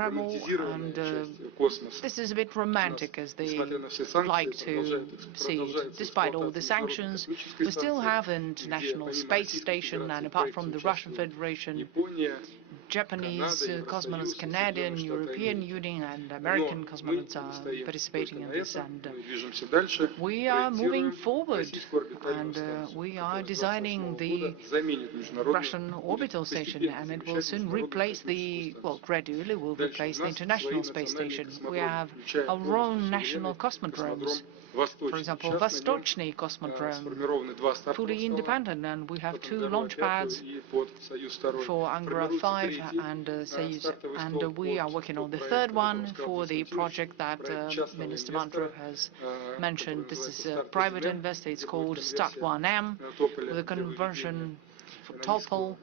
travel, and this is a bit romantic as they like to see it. Despite all the sanctions, we still have an international space station, and apart from the Russian Federation, Japanese cosmonauts, Canadian, European Union and American cosmonauts are participating in this, and we are moving forward, and we are designing the Russian orbital station, and it will soon replace the, well, gradually will replace the International Space Station. We have our own national cosmodromes. For example, Vostochny Cosmodrome, fully independent, and we have 2 launch pads for Angara 5 and Soyuz, and we are working on the 3rd one for the project that Minister Mantrov has mentioned. This is a private investor. It's called STAT-1M, with a conversion for Topol,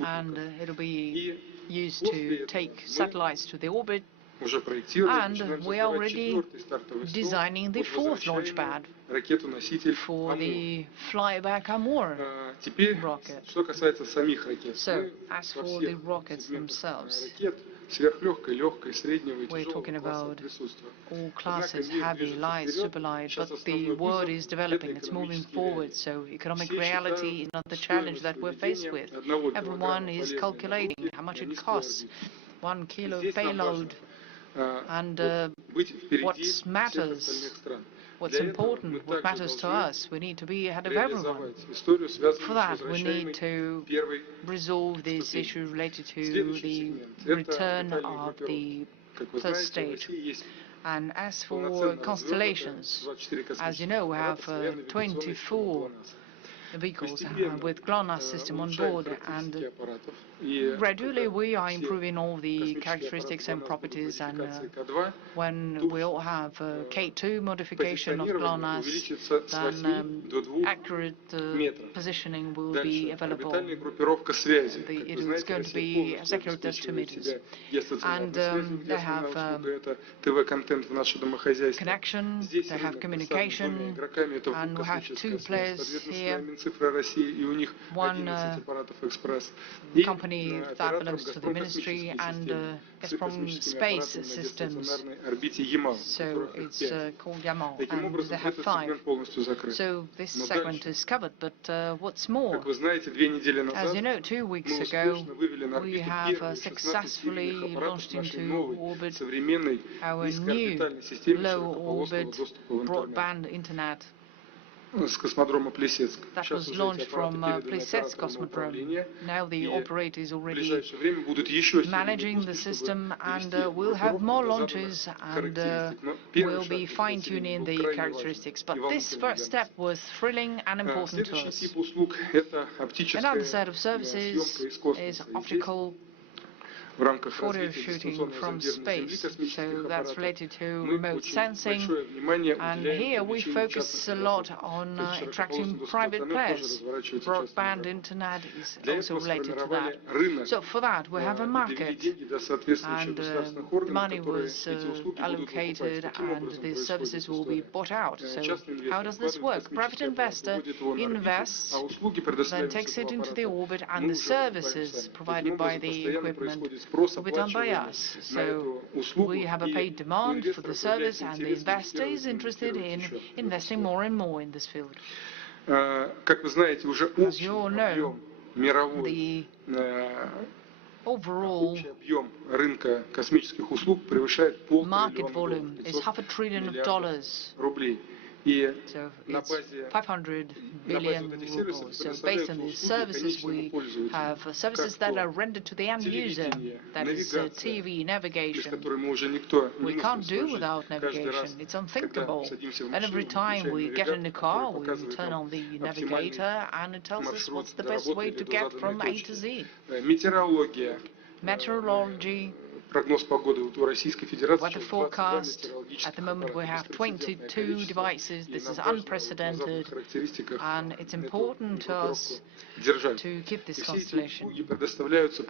and it'll be used to take satellites to the orbit. And we are already designing the 4th launch pad for the flyback Amur rocket. So, as for the rockets themselves, we're talking about all classes, heavy, light, super light, but the world is developing, it's moving forward, so economic reality is not the challenge that we're faced with. Everyone is calculating how much it costs, 1 kilo payload, and what matters, what's important, what matters to us. We need to be ahead of everyone. For that, we need to resolve this issue related to the return of the 1st stage. And as for constellations, as you know, we have 24 vehicles with GLONASS system on board, and gradually we are improving all the characteristics and properties, and when we all have K2 modification of GLONASS, then accurate positioning will be available. It's going to be as accurate as 2 meters. And they have connection, they have communication, and we have 2 players here. One company that belongs to the ministry, and Gazprom Space Systems, so it's called Yamal, and they have 5. So this segment is covered, but what's more, as you know, 2 weeks ago we have successfully launched into orbit our new low-orbit broadband internet that was launched from Plisetsk Cosmodrome. Now the operator is already managing the system, and we'll have more launches, and we'll be fine-tuning the characteristics. But this first step was thrilling and important to us. Another set of services is optical photo shooting from space, so that's related to remote sensing, and here we focus a lot on attracting private players. Broadband internet is also related to that. So for that we have a market, and money was allocated, and the services will be bought out. So how does this work? Private investor invests, then takes it into the orbit, and the services provided by the equipment will be done by us. So we have a paid demand for the service, and the investor is interested in investing more and more in this field. As you all know, the overall market volume is $500 billion. So it's 500 billion rubles. So based on these services, we have services that are rendered to the end user. That is TV, navigation. We can't do without navigation. It's unthinkable. And every time we get in the car, we turn on the navigator, and it tells us what's the best way to get from A to Z. Meteorology, weather forecast. At the moment we have 22 devices. This is unprecedented, and it's important to us to keep this constellation.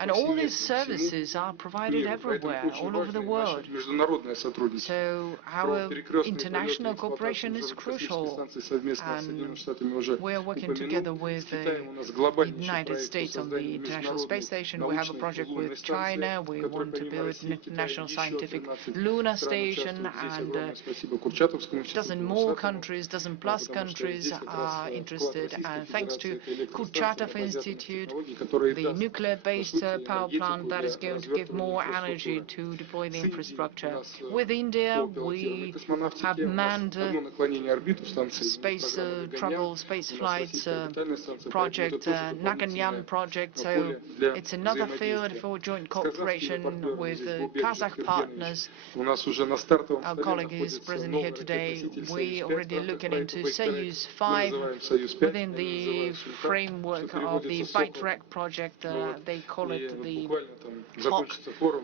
And all these services are provided everywhere, all over the world. So our international cooperation is crucial, and we're working together with the United States on the International Space Station. We have a project with China. We want to build an international scientific lunar station, and a dozen more countries, dozen plus countries are interested. And thanks to Kurchatov Institute, the nuclear-based power plant that is going to give more energy to deploy the infrastructure. With India, we have manned space travel, space flights project, Naganyaan project. So it's another field for joint cooperation with Kazakh partners. Our colleague is present here today. We already looking into Soyuz 5 within the framework of the Bitrek project. They call it the HOK.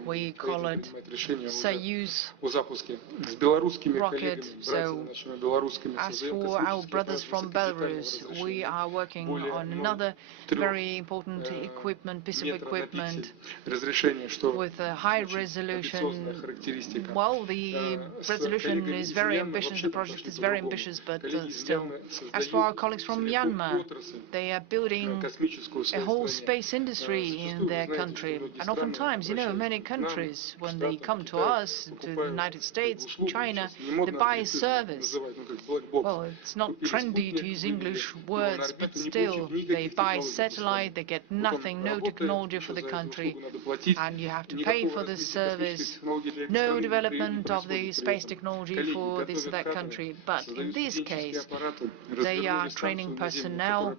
We call it Soyuz rocket. So as for our brothers from Belarus, we are working on another very important piece of equipment with a high resolution. Well, the resolution is very ambitious, the project is very ambitious, but still. As for our colleagues from Myanmar, they are building a whole space industry in their country. And oftentimes, you know, many countries, when they come to us, to the United States, China, they buy a service. Well, it's not trendy to use English words, but still, they buy satellite, they get nothing, no technology for the country, and you have to pay for this service. No development of the space technology for this or that country. But in this case, they are training personnel,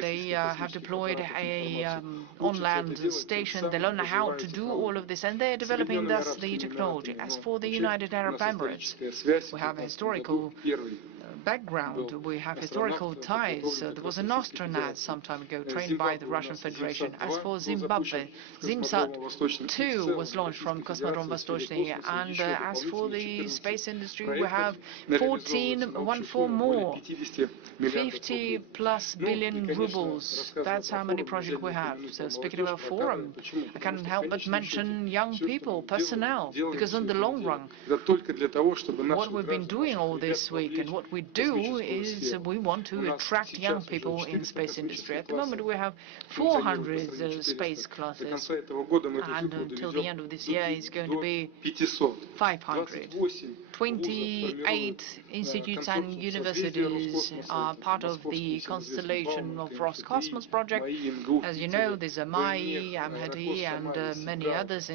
they have deployed a on-land station, they learn how to do all of this, and they are developing thus the technology. As for the United Arab Emirates, we have a historical background, we have historical ties. There was an astronaut some time ago trained by the Russian Federation. As for Zimbabwe, Zimsat-2 was launched from Cosmodrome Vostochny, and as for the space industry, we have 14 more, 50+ billion rubles. That's how many projects we have. So speaking about forum, I can't help but mention young people, personnel, because in the long run, what we've been doing all this week and what we do is we want to attract young people in the space industry. At the moment we have 400 space classes, and until the end of this year it's going to be 500. 28 institutes and universities are part of the constellation of Roscosmos project. As you know, there's Amai, Amhadi, and many others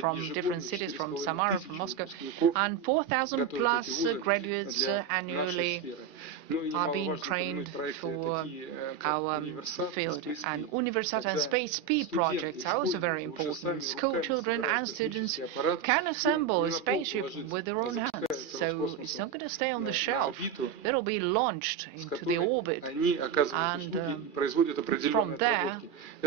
from different cities, from Samara, from Moscow, and 4,000+ graduates annually are being trained for our field. And Universitat and Space Speed projects are also very important. School children and students can assemble a spaceship with their own hands. So it's not going to stay on the shelf. It'll be launched into the orbit, and from there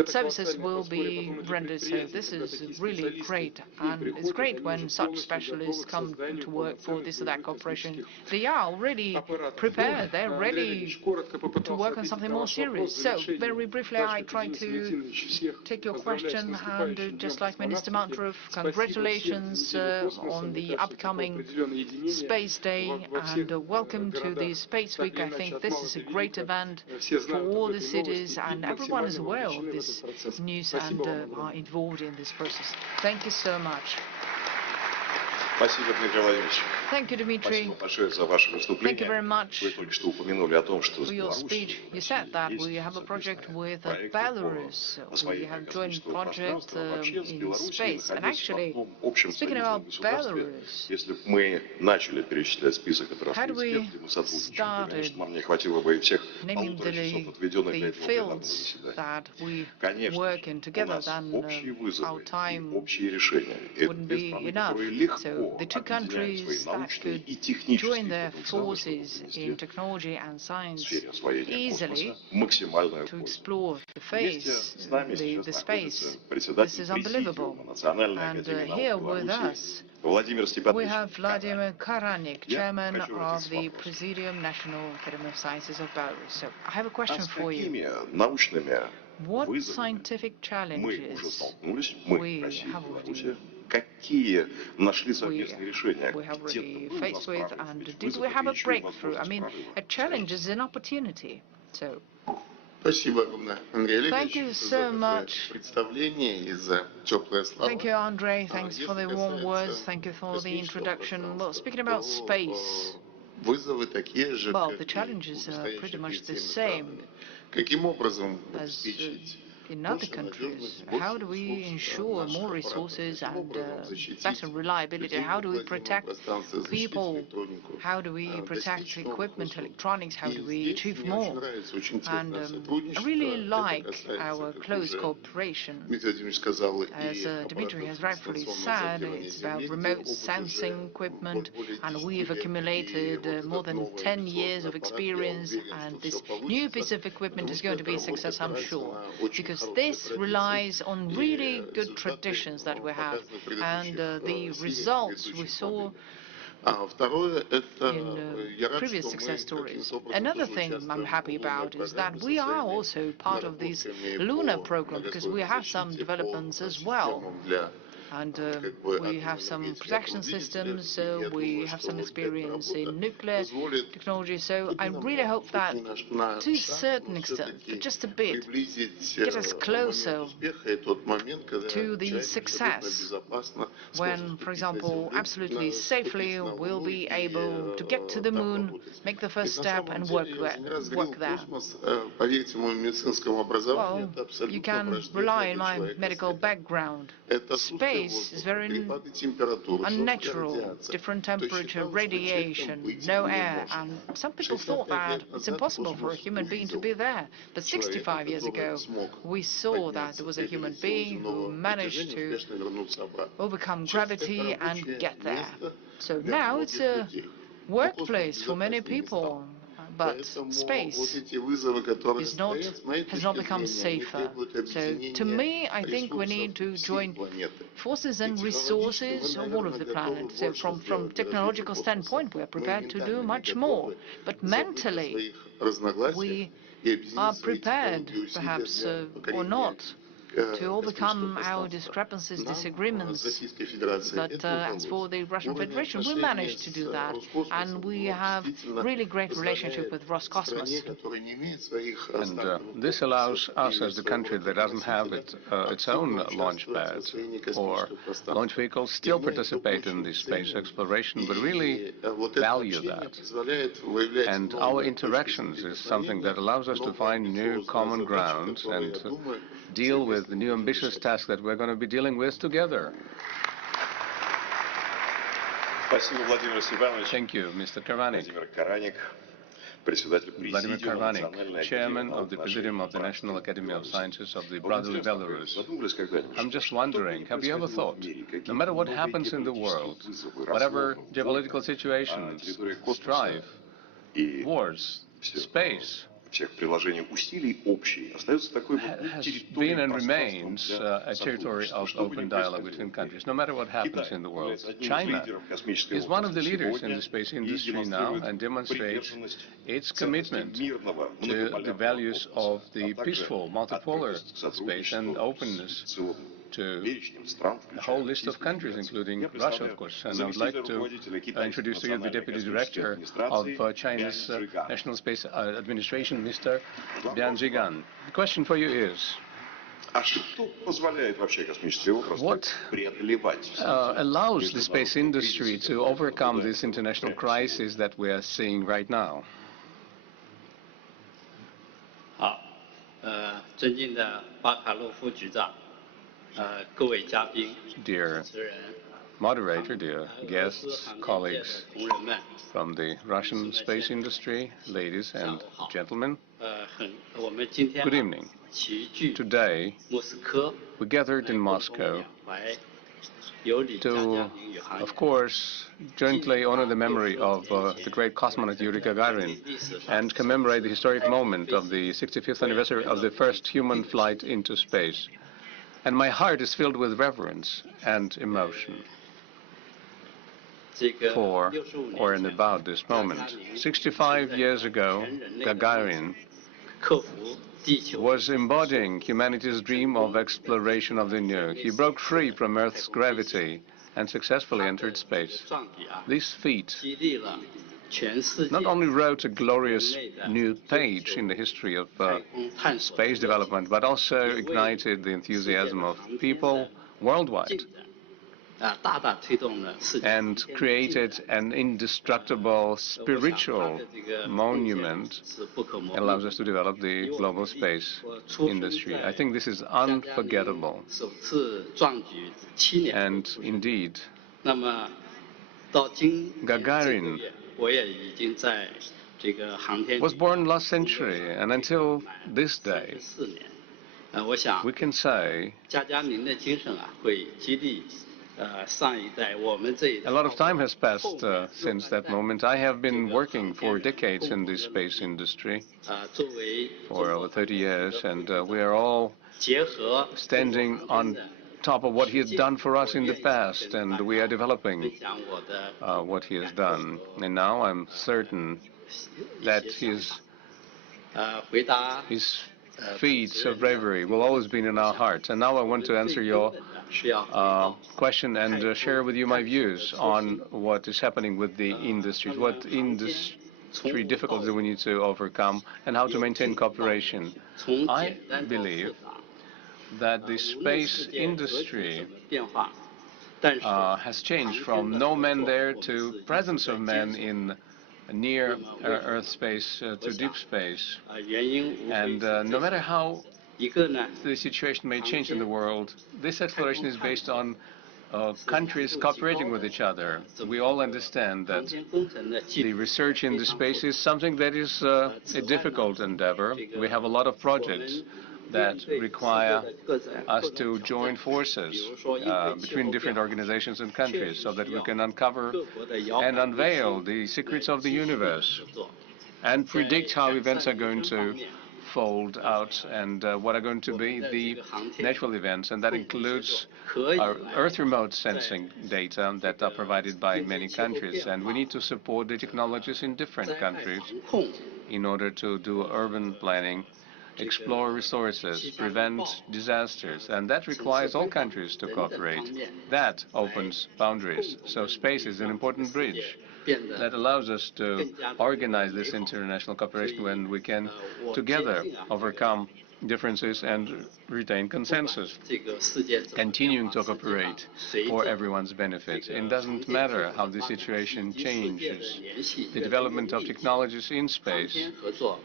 services will be rendered. So this is really great, and it's great when such specialists come to work for this or that corporation. They are already prepared. They're ready to work on something more serious. So, very briefly, I try to take your question, and just like Minister Mantrov, congratulations on the upcoming Space Day, and welcome to the Space Week. I think this is a great event for all the cities, and everyone is aware of this news and are involved in this process. Thank you so much. Thank you, Dmitry. Thank you very much for your speech. You said that we have a project with Belarus. We have a joint project in space. And actually, speaking about Belarus, had we started naming the fields that we work in together, then our time wouldn't be enough. So the two countries that could join their forces in technology and science easily to explore the space. This is unbelievable. And here with us, we have Vladimir Karanik, chairman of the Presidium National Academy of Sciences of Belarus. So I have a question for you. What scientific challenges we have already faced with, and did we have a breakthrough? I mean, a challenge is an opportunity. So, thank you so much. Thank you, Andrei. Thanks for the warm words. Thank you for the introduction. Well, speaking about space, well, the challenges are pretty much the same as in other countries. How do we ensure more resources and better reliability? How do we protect people? How do we protect equipment, electronics? How do we achieve more? And I really like our close cooperation. As Dmitry has rightfully said, it's about remote sensing equipment, and we've accumulated more than 10 years of experience, and this new piece of equipment is going to be a success, I'm sure, because this relies on really good traditions that we have, and the results we saw in previous success stories. Another thing I'm happy about is that we are also part of this lunar program, because we have some developments as well. And we have some protection systems, so we have some experience in nuclear technology. So I really hope that, to a certain extent, just a bit, get us closer to the success when, for example, absolutely safely we'll be able to get to the moon, make the first step, and work there. Well, you can rely on my medical background. Space is very unnatural, different temperature, radiation, no air, and some people thought that it's impossible for a human being to be there. But 65 years ago, we saw that there was a human being who managed to overcome gravity and get there. So now it's a workplace for many people. But space has not become safer. So to me, I think we need to join forces and resources of all of the planet. So from technological standpoint, we are prepared to do much more. But mentally, we are prepared, perhaps, or not, to overcome our discrepancies, disagreements. But as for the Russian Federation, we managed to do that, and we have really great relationship with Roscosmos. And this allows us, as the country that doesn't have its own launch pad or launch vehicles, still participate in the space exploration, but really value that. And our interactions is something that allows us to find new common ground and deal with the new ambitious task that we're going to be dealing with together. Thank you, Mr. Karanik. Vladimir Karanik, chairman of the Presidium of the National Academy of Sciences of the brotherly Belarus. I'm just wondering, have you ever thought, no matter what happens in the world, whatever geopolitical situations, strife, wars, space, has been and remains a territory of open dialogue between countries, no matter what happens in the world. China is one of the leaders in the space industry now and demonstrates its commitment to the values of the peaceful, multipolar space and openness to a whole list of countries, including Russia, of course. And I would like to introduce to you the Deputy Director of China's National Space Administration, Mr. Bian Zhigang. The question for you is, what allows the space industry to overcome this international crisis that we are seeing right now? Dear moderator, dear guests, colleagues from the Russian space industry, ladies and gentlemen, good evening. Today, we gathered in Moscow to, of course, jointly honor the memory of the great cosmonaut Yuri Gagarin and commemorate the historic moment of the 65th anniversary of the first human flight into space. And my heart is filled with reverence and emotion for or and about this moment. 65 years ago, Gagarin was embodying humanity's dream of exploration of the new. He broke free from Earth's gravity and successfully entered space. This feat not only wrote a glorious new page in the history of space development, but also ignited the enthusiasm of people worldwide and created an indestructible spiritual monument that allows us to develop the global space industry. I think this is unforgettable. And indeed, Gagarin was born last century, and until this day, we can say a lot of time has passed since that moment. I have been working for decades in the space industry, for over 30 years, and we are all standing on top of what he has done for us in the past, and we are developing what he has done. And now I'm certain that his feats of bravery will always be in our hearts. And now I want to answer your question and share with you my views on what is happening with the industries, what industry difficulties we need to overcome, and how to maintain cooperation. I believe that the space industry has changed from no man there to presence of men in near Earth space to deep space. And no matter how the situation may change in the world, this exploration is based on countries cooperating with each other. We all understand that the research in the space is something that is a difficult endeavor. We have a lot of projects that require us to join forces between different organizations and countries so that we can uncover and unveil the secrets of the universe and predict how events are going to fold out and what are going to be the natural events. And that includes Earth remote sensing data that are provided by many countries. And we need to support the technologies in different countries in order to do urban planning, explore resources, prevent disasters, and that requires all countries to cooperate. That opens boundaries. So space is an important bridge that allows us to organize this international cooperation when we can together overcome differences and retain consensus, continuing to cooperate for everyone's benefit. It doesn't matter how the situation changes. The development of technologies in space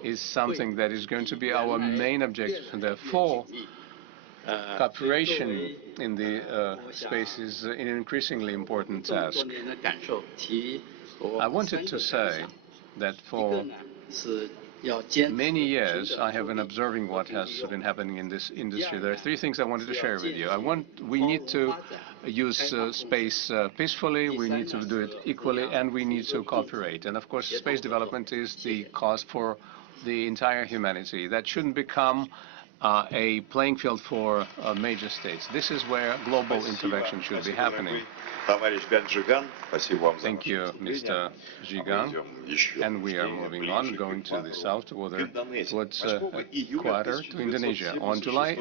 is something that is going to be our main objective, and therefore cooperation in the space is an increasingly important task. I wanted to say that for many years I have been observing what has been happening in this industry. There are three things I wanted to share with you. We need to use space peacefully, we need to do it equally, and we need to cooperate. And of course, space development is the cause for the entire humanity. That shouldn't become a playing field for major states. This is where global intervention should be happening. Thank you, Mr. Zhigang. And we are moving on, going to the south, towards Equator, to Indonesia. On July 8,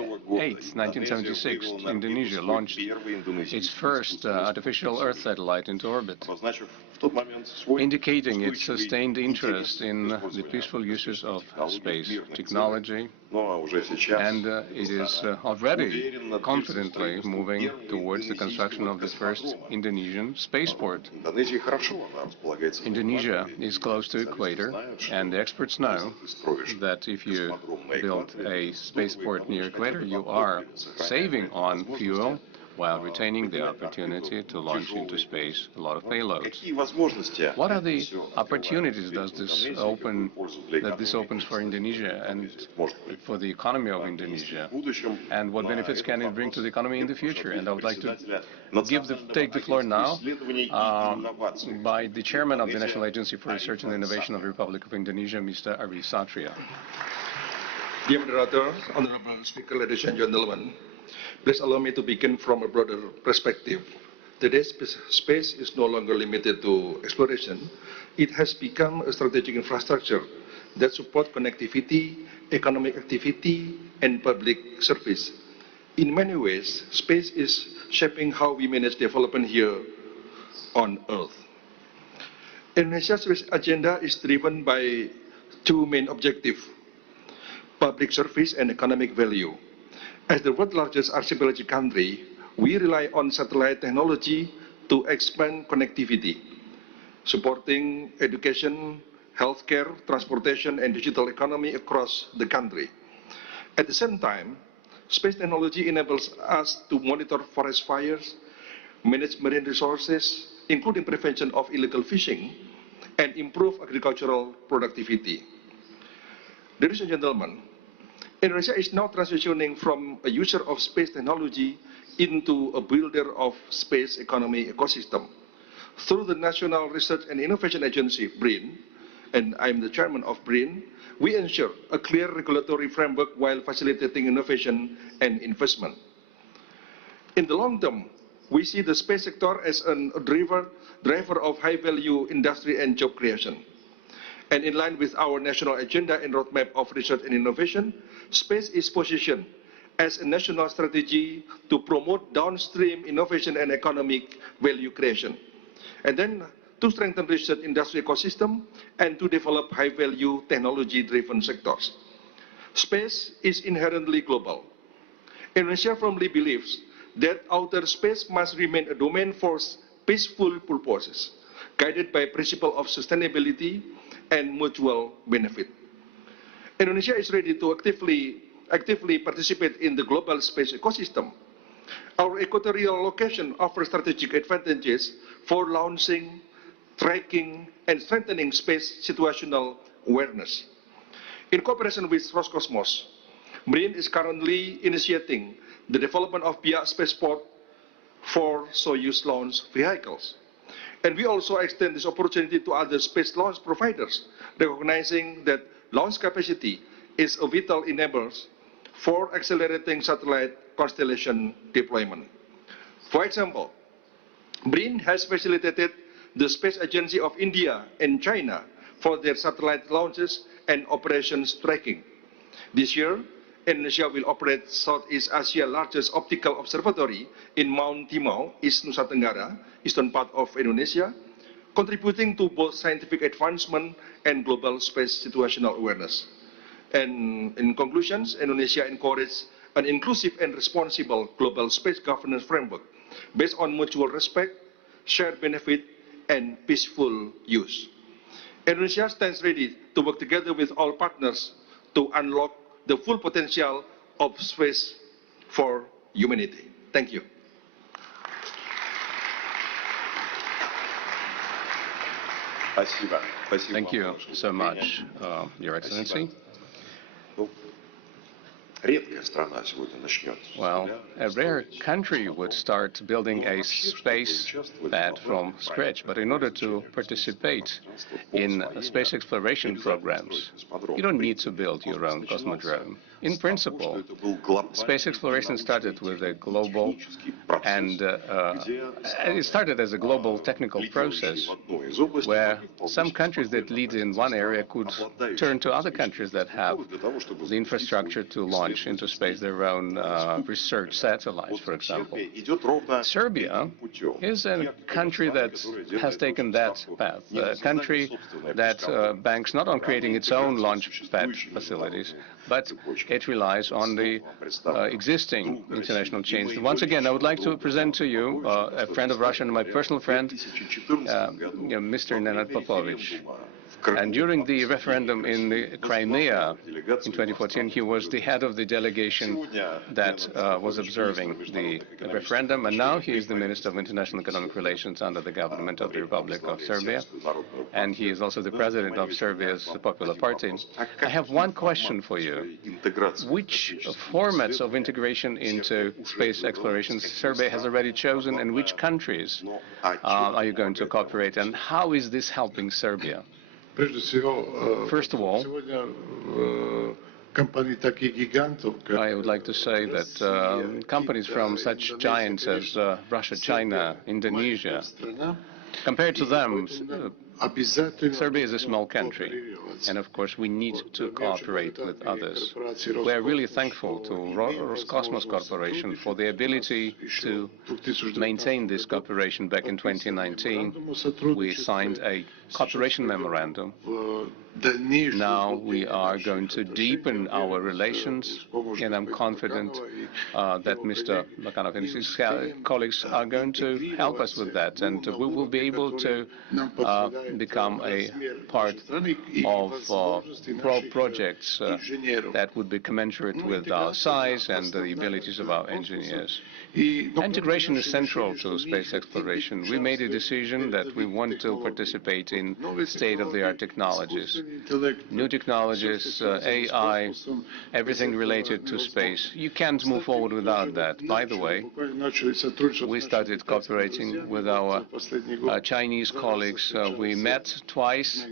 1976, Indonesia launched its first artificial Earth satellite into orbit, indicating its sustained interest in the peaceful uses of space technology, and it is already confidently moving towards the construction of the first Indonesian spaceport. Indonesia is close to equator, and the experts know that if you build a spaceport near equator, you are saving on fuel, while retaining the opportunity to launch into space a lot of payloads. What are the opportunities that this opens for Indonesia and for the economy of Indonesia? And what benefits can it bring to the economy in the future? And I would like to take the floor now by the chairman of the National Agency for Research and Innovation of the Republic of Indonesia, Mr. Arif Satria. Dear moderator, honorable speaker, ladies and gentlemen, please allow me to begin from a broader perspective. Today, space is no longer limited to exploration. It has become a strategic infrastructure that supports connectivity, economic activity, and public service. In many ways, space is shaping how we manage development here on Earth. Indonesia's space agenda is driven by two main objectives: public service and economic value. As the world's largest archipelagic country, we rely on satellite technology to expand connectivity, supporting education, healthcare, transportation, and digital economy across the country. At the same time, space technology enables us to monitor forest fires, manage marine resources, including prevention of illegal fishing, and improve agricultural productivity. Ladies and gentlemen, Indonesia is now transitioning from a user of space technology into a builder of space economy ecosystem. Through the National Research and Innovation Agency, BRIN, and I'm the chairman of BRIN, we ensure a clear regulatory framework while facilitating innovation and investment. In the long term, we see the space sector as a driver of high-value industry and job creation. And in line with our national agenda and roadmap of research and innovation, space is positioned as a national strategy to promote downstream innovation and economic value creation. And then to strengthen research industry ecosystem and to develop high-value technology-driven sectors. Space is inherently global. Indonesia firmly believes that outer space must remain a domain for peaceful purposes, guided by principle of sustainability and mutual benefit. Indonesia is ready to actively participate in the global space ecosystem. Our equatorial location offers strategic advantages for launching, tracking, and strengthening space situational awareness. In cooperation with Roscosmos, BRIN is currently initiating the development of Bian spaceport for Soyuz launch vehicles. And we also extend this opportunity to other space launch providers, recognizing that launch capacity is a vital enabler for accelerating satellite constellation deployment. For example, BRIN has facilitated the Space Agency of India and China for their satellite launches and operations tracking. This year, Indonesia will operate Southeast Asia's largest optical observatory in Mount Timau, East Nusa Tenggara, eastern part of Indonesia, contributing to both scientific advancement and global space situational awareness. And in conclusions, Indonesia encourages an inclusive and responsible global space governance framework based on mutual respect, shared benefit, and peaceful use. Indonesia stands ready to work together with all partners to unlock the full potential of space for humanity. Thank you. Thank you so much, Your Excellency. Well, a rare country would start building a space pad from scratch, but in order to participate in space exploration programs, you don't need to build your own cosmodrome. In principle, space exploration started with a global, and it started as a global technical process where some countries that lead in one area could turn to other countries that have the infrastructure to launch into space their own research satellites, for example. Serbia is a country that has taken that path, a country that banks not on creating its own launch pad facilities, but it relies on the existing international chains. Once again, I would like to present to you a friend of Russia and my personal friend, Mr. Nenad Popovic. And during the referendum in the Crimea in 2014, he was the head of the delegation that was observing the referendum, and now he is the Minister of International Economic Relations under the government of the Republic of Serbia, and he is also the President of Serbia's Popular Party. I have one question for you. Which formats of integration into space exploration Serbia has already chosen, and which countries are you going to cooperate, and how is this helping Serbia? First of all, I would like to say that companies from such giants as Russia, China, Indonesia, compared to them, Serbia is a small country, and of course we need to cooperate with others. We are really thankful to Roscosmos Corporation for the ability to maintain this cooperation. Back in 2019, we signed a cooperation memorandum. Now we are going to deepen our relations, and I'm confident that Mr. Bakanov and his colleagues are going to help us with that, and we will be able to become a part of projects that would be commensurate with our size and the abilities of our engineers. Integration is central to space exploration. We made a decision that we want to participate in state-of-the-art technologies. New technologies, AI, everything related to space. You can't move forward without that. By the way, we started cooperating with our Chinese colleagues. We met twice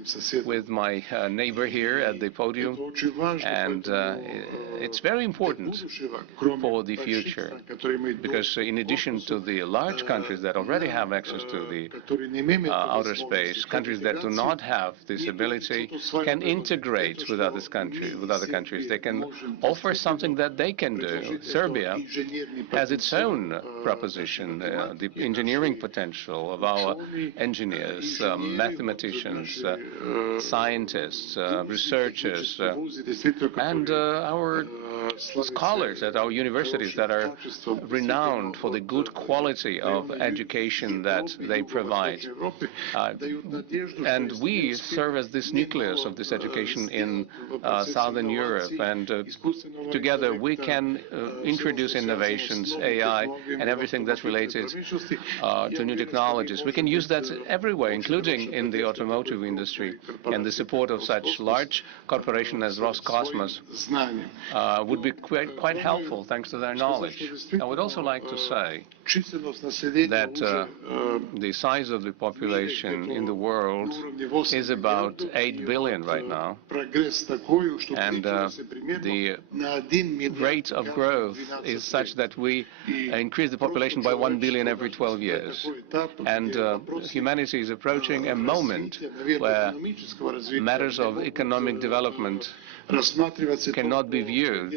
with my neighbor here at the podium, and it's very important for the future, because in addition to the large countries that already have access to the outer space, countries that do not have this ability can integrate with other countries. They can offer something that they can do. Serbia has its own proposition, the engineering potential of our engineers, mathematicians, scientists, researchers, and our scholars at our universities that are renowned for the good quality of education that they provide. And we serve as this nucleus of this education in Southern Europe, and together we can introduce innovations, AI, and everything that's related to new technologies. We can use that everywhere, including in the automotive industry, and the support of such large corporations as Roscosmos would be quite helpful, thanks to their knowledge. I would also like to say that the size of the population in the world is about 8 billion right now, and the rate of growth is such that we increase the population by 1 billion every 12 years. And humanity is approaching a moment where matters of economic development cannot be viewed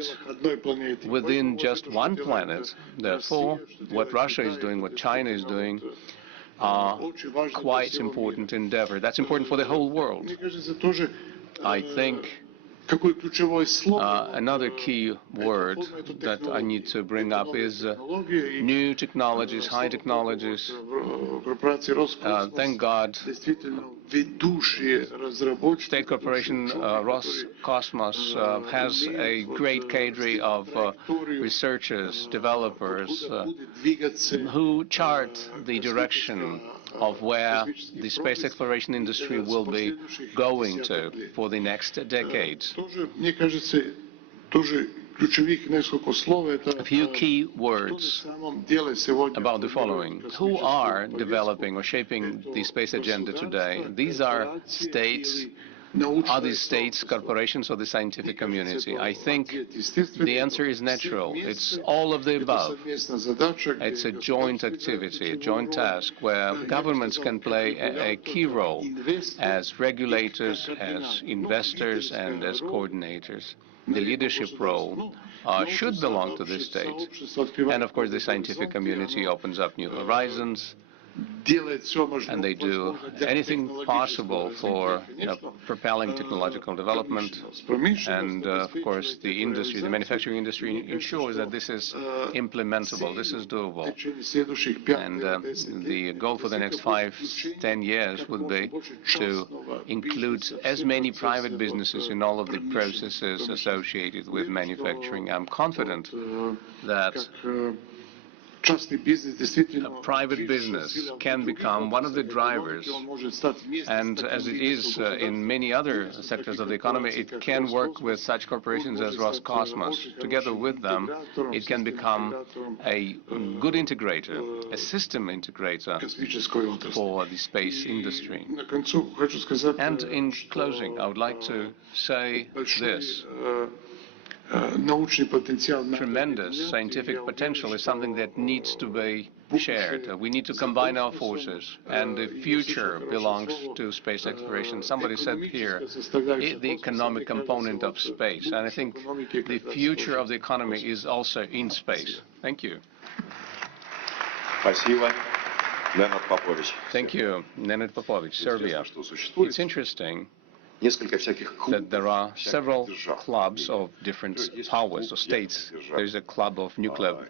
within just one planet. Therefore, what Russia is doing, what China is doing, are quite important endeavor. That's important for the whole world. I think another key word that I need to bring up is new technologies, high technologies. Thank God, State Corporation Roscosmos has a great cadre of researchers, developers who chart the direction of where the space exploration industry will be going to for the next decades. A few key words about the following. Who are developing or shaping the space agenda today? These are states. Are these states, corporations, or the scientific community? I think the answer is natural. It's all of the above. It's a joint activity, a joint task, where governments can play a key role as regulators, as investors, and as coordinators. The leadership role should belong to the state. And of course, the scientific community opens up new horizons and they do anything possible for propelling technological development. And of course, the industry, the manufacturing industry, ensures that this is implementable, this is doable. And the goal for the next 5-10 years would be to include as many private businesses in all of the processes associated with manufacturing. I'm confident that a private business can become one of the drivers, and as it is in many other sectors of the economy, it can work with such corporations as Roscosmos. Together with them, it can become a good integrator, a system integrator for the space industry. And in closing, I would like to say this. Tremendous scientific potential is something that needs to be shared. We need to combine our forces, and the future belongs to space exploration. Somebody said here, the economic component of space, and I think the future of the economy is also in space. Thank you. Thank you, Nenad Popovic, Serbia. It's interesting that there are several clubs of different powers or states. There is a club of nuclear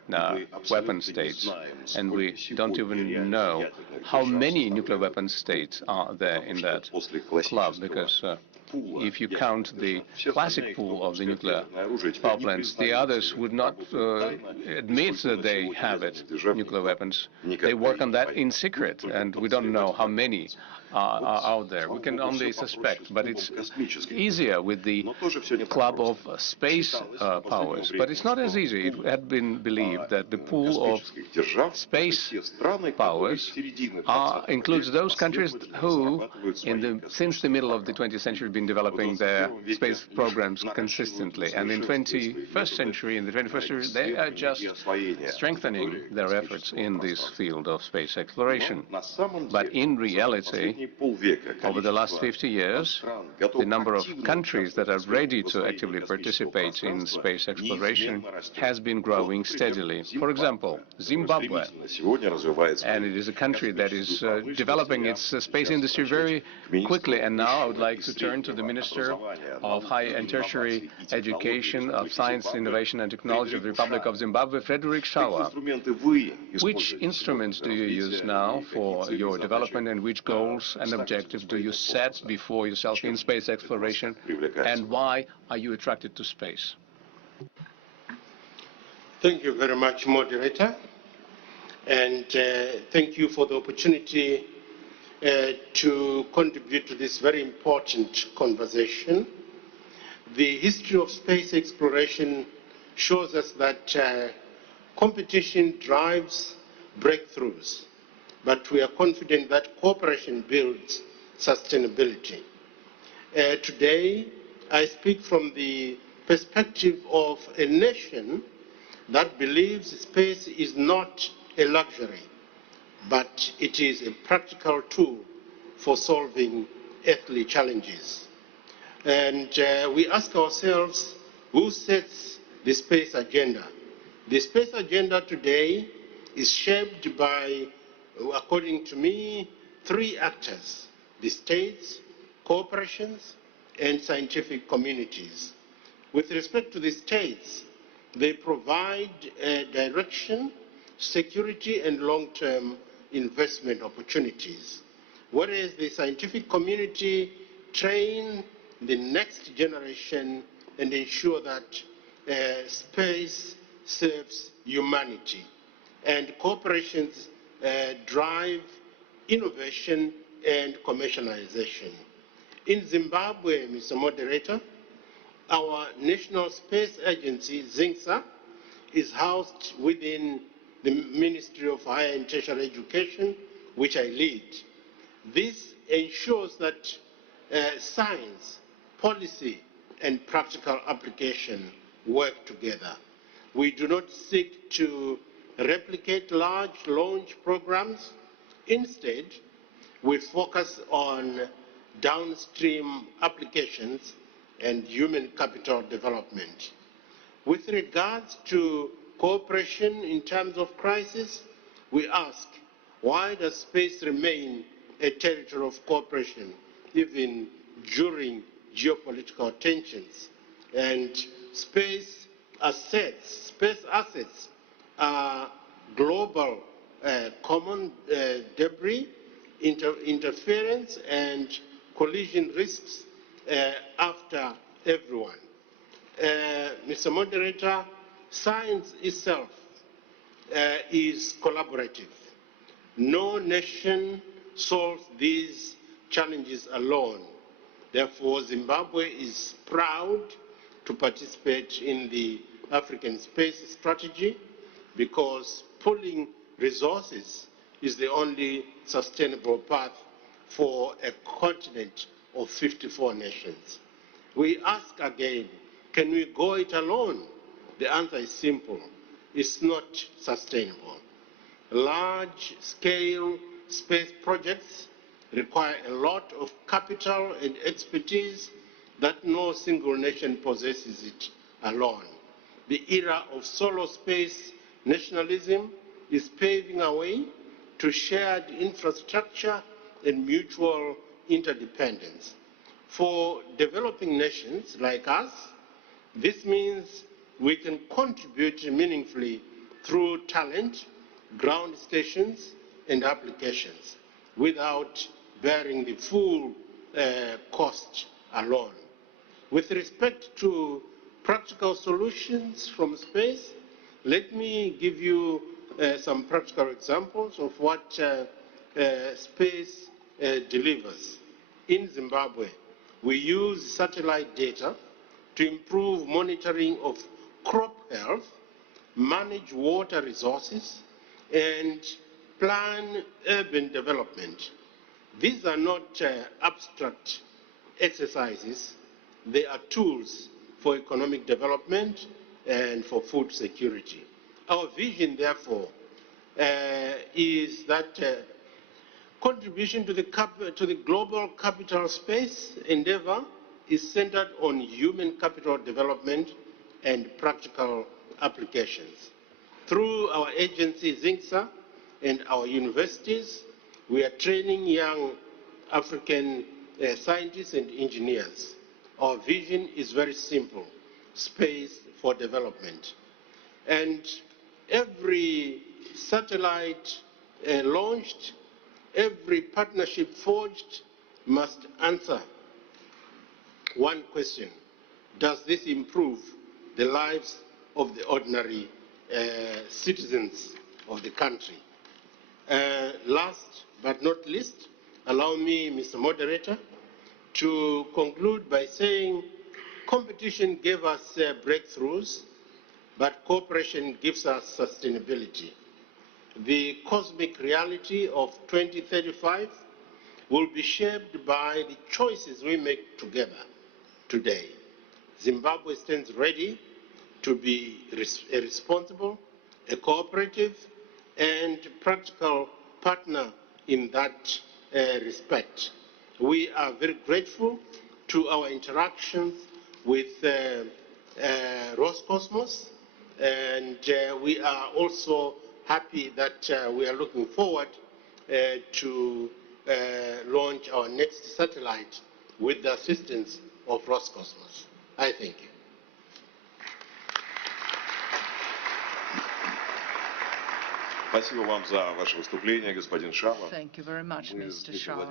weapon states, and we don't even know how many nuclear weapon states are there in that club, because if you count the classic pool of the nuclear power plants, the others would not admit that they have it, nuclear weapons. They work on that in secret, and we don't know how many are out there. We can only suspect, but it's easier with the club of space powers. But it's not as easy. It had been believed that the pool of space powers includes those countries who, since the middle of the 20th century, have been developing their space programs consistently. And in the 21st century, they are just strengthening their efforts in this field of space exploration. But in reality, over the last 50 years, the number of countries that are ready to actively participate in space exploration has been growing steadily. For example, Zimbabwe, and it is a country that is developing its space industry very quickly. And now I would like to turn to the Minister of Higher and Tertiary Education, of Science, Innovation and Technology of the Republic of Zimbabwe, Frederick Shawa. Which instruments do you use now for your development, and which goals and objectives do you set before yourself in space exploration, and why are you attracted to space? Thank you very much, moderator, and thank you for the opportunity to contribute to this very important conversation. The history of space exploration shows us that competition drives breakthroughs, but we are confident that cooperation builds sustainability. Today, I speak from the perspective of a nation that believes space is not a luxury, but it is a practical tool for solving earthly challenges. And we ask ourselves, who sets the space agenda? The space agenda today is shaped by, according to me, three actors: the states, corporations, and scientific communities. With respect to the states, they provide direction, security, and long-term investment opportunities, whereas the scientific community train the next generation and ensure that space serves humanity. And corporations drive innovation and commercialization. In Zimbabwe, Mr. Moderator, our National Space Agency, ZINSA, is housed within the Ministry of Higher and Tertiary Education, which I lead. This ensures that science, policy, and practical application work together. We do not seek to replicate large launch programs. Instead, we focus on downstream applications and human capital development. With regards to cooperation in terms of crisis, we ask, Why does space remain a territory of cooperation even during geopolitical tensions? And space assets are global common debris, interference and collision risks after everyone. Mr. Moderator, science itself is collaborative. No nation solves these challenges alone. Therefore, Zimbabwe is proud to participate in the African Space Strategy because pooling resources is the only sustainable path for a continent of 54 nations. We ask again, can we go it alone? The answer is simple. It's not sustainable. Large-scale space projects require a lot of capital and expertise that no single nation possesses it alone. The era of solo space nationalism is paving a way to shared infrastructure and mutual interdependence. For developing nations like us, this means we can contribute meaningfully through talent, ground stations, and applications without bearing the full cost alone. With respect to practical solutions from space, let me give you some practical examples of what space delivers. In Zimbabwe, we use satellite data to improve monitoring of crop health, manage water resources, and plan urban development. These are not abstract exercises. They are tools for economic development and for food security. Our vision, therefore, is that contribution to the global capital space endeavor is centered on human capital development and practical applications. Through our agency, ZINCSA, and our universities, we are training young African scientists and engineers. Our vision is very simple: space for development. And every satellite launched, every partnership forged must answer one question: does this improve the lives of the ordinary citizens of the country? Last but not least, allow me, Mr. Moderator, to conclude by saying competition gave us breakthroughs, but cooperation gives us sustainability. The cosmic reality of 2035 will be shaped by the choices we make together today. Zimbabwe stands ready to be a responsible, a cooperative, and practical partner in that respect. We are very grateful to our interactions with Roscosmos, and we are also happy that we are looking forward to launch our next satellite with the assistance of Roscosmos. I thank you. Спасибо вам за ваше выступление, господин Shawa. Thank you very much, Mr. Shawa.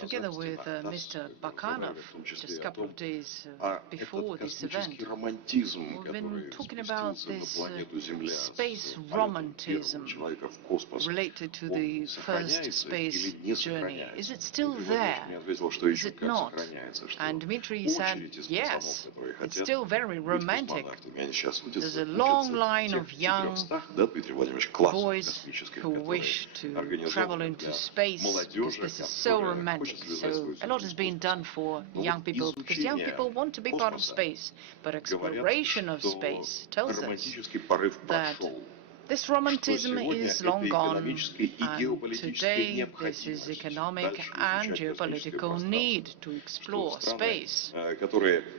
Together with Mr. Bakanov, just a couple of days before this event, we've been talking about this space romanticism related to the first space journey. Is it still there? Is it not? And Dmitry said, yes, it's still very romantic. There's a long line of young boys who wish to travel into space because this is so romantic. So a lot has been done for young people because young people want to be part of space. But exploration of space tells us that this romanticism is long gone, and today this is economic and geopolitical need to explore space.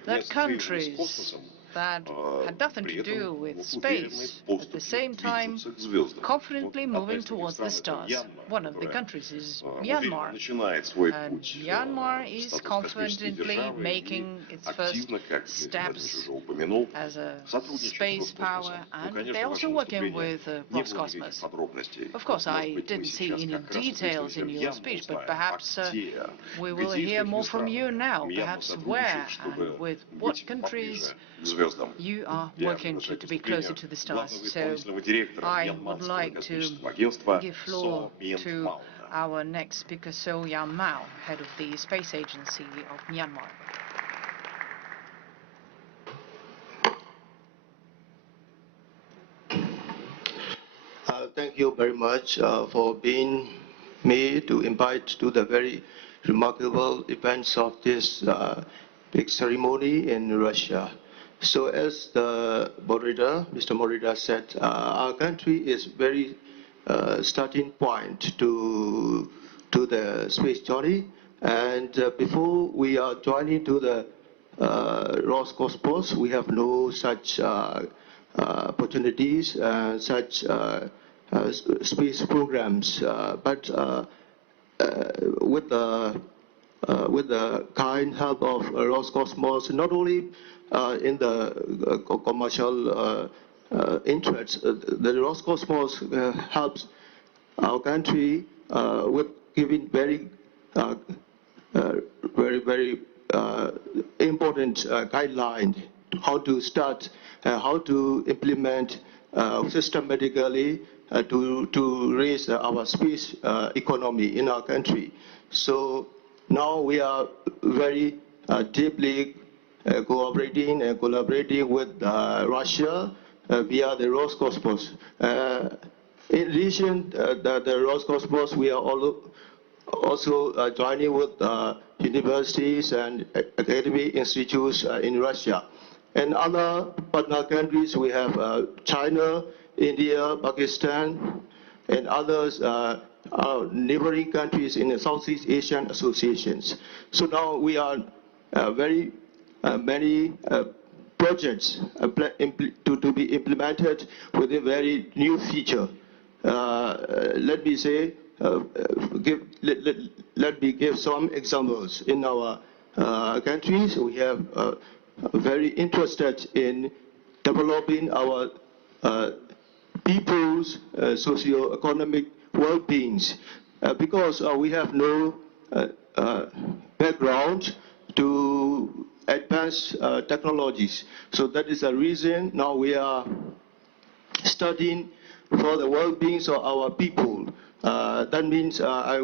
That countries that had nothing to do with space, at the same time confidently moving towards the stars. One of the countries is Myanmar, and Myanmar is confidently making its first steps as a space power, and they're also working with Roscosmos. Of course, I didn't see any details in your speech, but perhaps we will hear more from you now, perhaps where and with what countries you are working to be closer to the stars. So I would like to give floor to our next speaker, So Yan Mao, head of the Space Agency of Myanmar. Thank you very much for being me to invite to the very remarkable events of this big ceremony in Russia. So as the moderator, Mr. Moderator said, our country is very starting point to the space journey. And before we are joining to the Roscosmos, we have no such opportunities, such space programs. But with the kind help of Roscosmos, not only in the commercial interests, the Roscosmos helps our country with giving very important guideline how to start, how to implement systematically to raise our space economy in our country. So now we are very deeply cooperating and collaborating with Russia via the Roscosmos. In addition, the Roscosmos, we are also joining with universities and academic institutes in Russia. And other partner countries, we have China, India, Pakistan, and others neighboring countries in the Southeast Asian associations. So now we are very many projects to be implemented with a very new feature. Let me say, let me give some examples. In our countries, we have very interested in developing our people's socio-economic well-beings because we have no background to advanced technologies. So that is the reason now we are studying for the well-beings of our people. That means I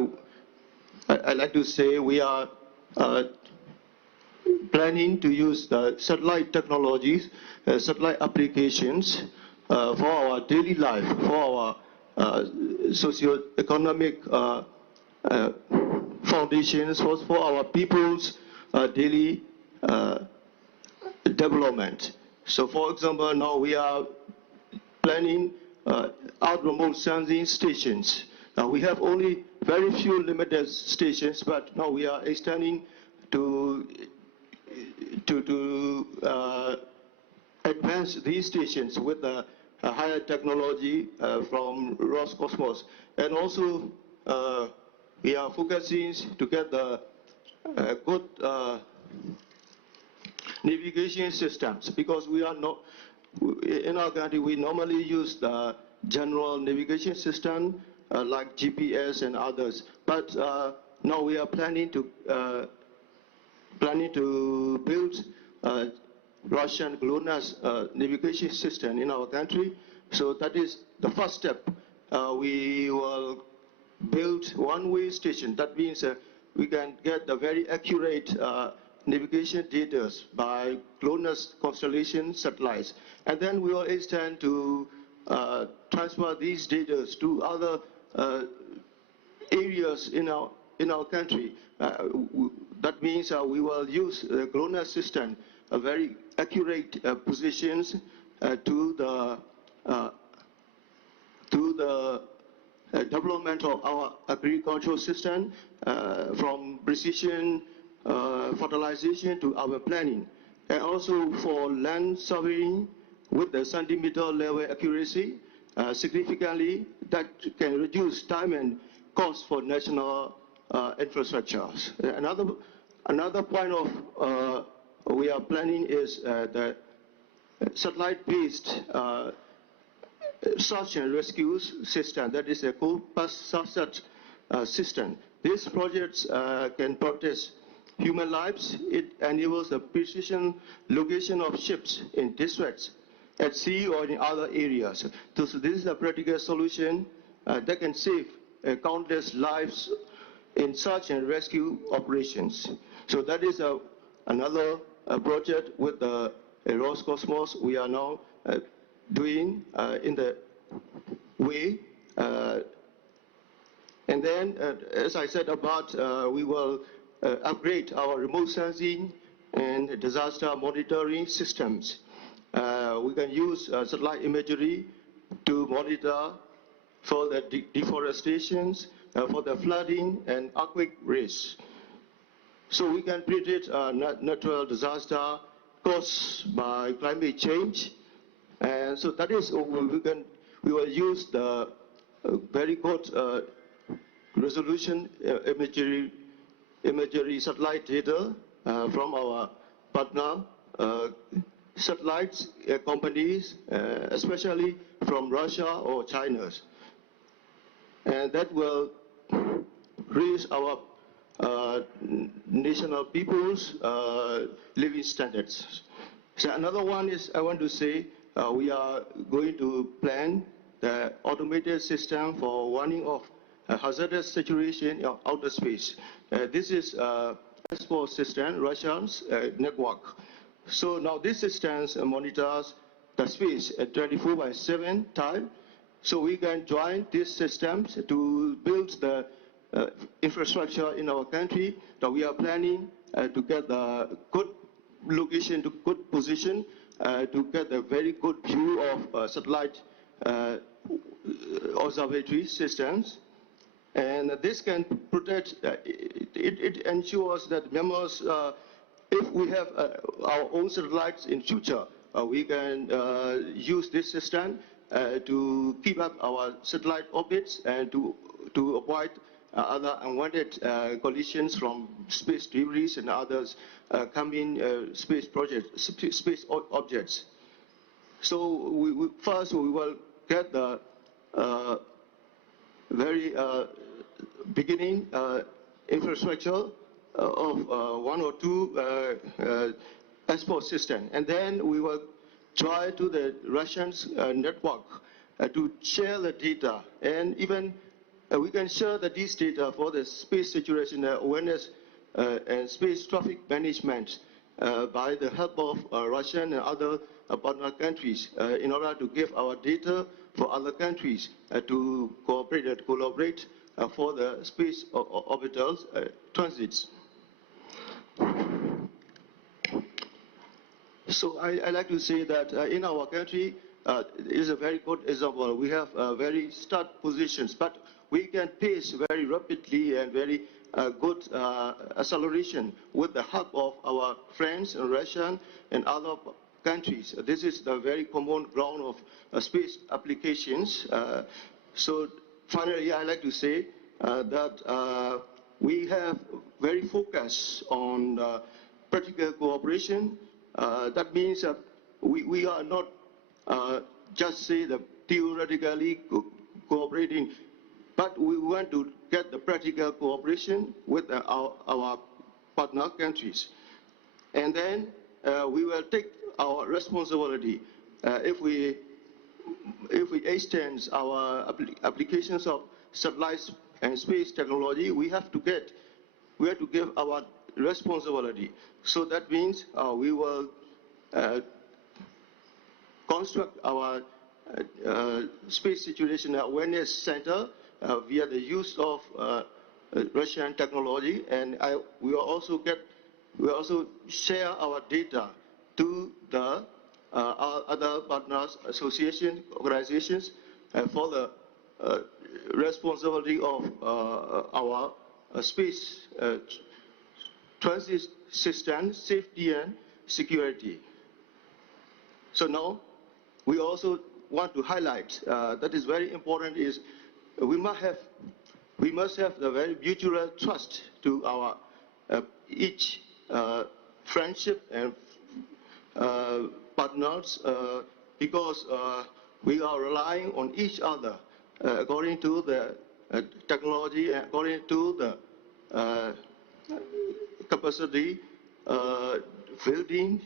like to say we are planning to use the satellite technologies, satellite applications for our daily life, for our socio-economic foundations, for our people's daily development. So for example, now we are planning out remote sensing stations. Now we have only very few limited stations, but now we are extending to advance these stations with a higher technology from Roscosmos. And also we are focusing to get the good navigation systems, because we are not, in our country we normally use the general navigation system like GPS and others, but now we are planning to build Russian GLONASS navigation system in our country. So that is the first step. We will build one-way station. That means we can get the very accurate navigation data by GLONASS constellation satellites. And then we will extend to transfer these data to other areas in our country. That means we will use the GLONASS system, very accurate positions to the development of our agricultural system, from precision fertilization to our planning. and also for land surveying with the centimeter level accuracy, significantly that can reduce time and cost for national infrastructures. Another point of we are planning is the satellite-based search and rescue system, that is a co-search system. These projects can protect human lives. It enables the precision location of ships in distress at sea or in other areas. So this is a practical solution that can save countless lives in search and rescue operations. So that is another project with the Roscosmos we are now doing in the way. And then, as I said about, we will upgrade our remote sensing and disaster monitoring systems. We can use satellite imagery to monitor for the deforestations, for the flooding and earthquake risk. So we can predict natural disaster caused by climate change. And so that is, we will use the very good resolution imagery satellite data from our partner satellites companies, especially from Russia or China. And that will raise our national people's living standards. So another one is, I want to say, we are going to plan the automated system for warning of a hazardous situation in outer space. This is a export system, Russia's network. So now this system monitors the space at 24/7 time. So we can join these systems to build the infrastructure in our country. Now we are planning to get the good location, to good position, to get a very good view of satellite observatory systems. And this can protect, it ensures that members, if we have our own satellites in future, we can use this system to keep up our satellite orbits and to avoid other unwanted collisions from space debris and others coming space objects. So first we will get the very beginning infrastructure of one or two export systems, and then we will try to the Russians network to share the data, and even we can share these data for the space situation awareness and space traffic management by the help of Russian and other partner countries in order to give our data for other countries to cooperate and collaborate for the space orbitals transits. So I like to say that in our country is a very good example. We have very start positions, but we can pace very rapidly and very good acceleration with the help of our friends in Russia and other countries. This is the very common ground of space applications. So finally, I like to say that we have very focused on practical cooperation. That means that we are not just say the theoretically cooperating, but we want to get the practical cooperation with our partner countries. And then we will take our responsibility. If we extend our applications of satellites and space technology, we have to give our responsibility. So that means we will construct our space situation awareness center via the use of Russian technology, and we will also share our data to the other partners, associations, organizations, for the responsibility of our space transit system safety and security. So now, we also want to highlight that is very important is we must have the very mutual trust to our each friendship and partners because we are relying on each other according to the technology, according to the capacity building.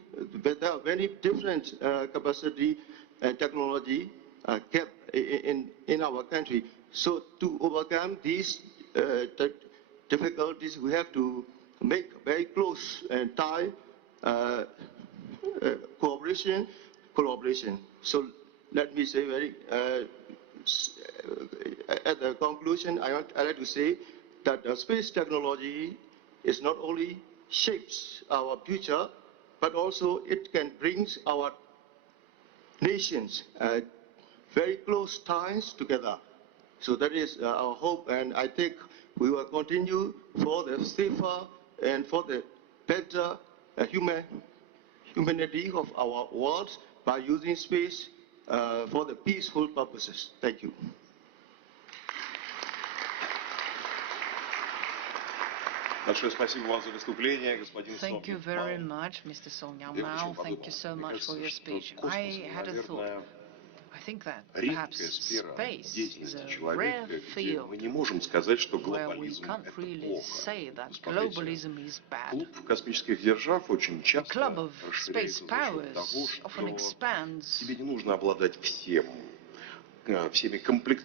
There are very different capacity and technology kept in our country. So to overcome these difficulties, we have to make very close and tight collaboration. So let me say very, at the conclusion, I like to say that space technology is not only shapes our future, but also it can bring our nations very close ties together. So that is our hope, and I think we will continue for the safer and for the better humanity of our world by using space for the peaceful purposes. Thank you. Thank you very much, Mr. Song Yang Mao. Thank you so much for your speech. I had a thought. I think that perhaps space is a rare field where we can't really say that globalism is bad. The club of space powers often expands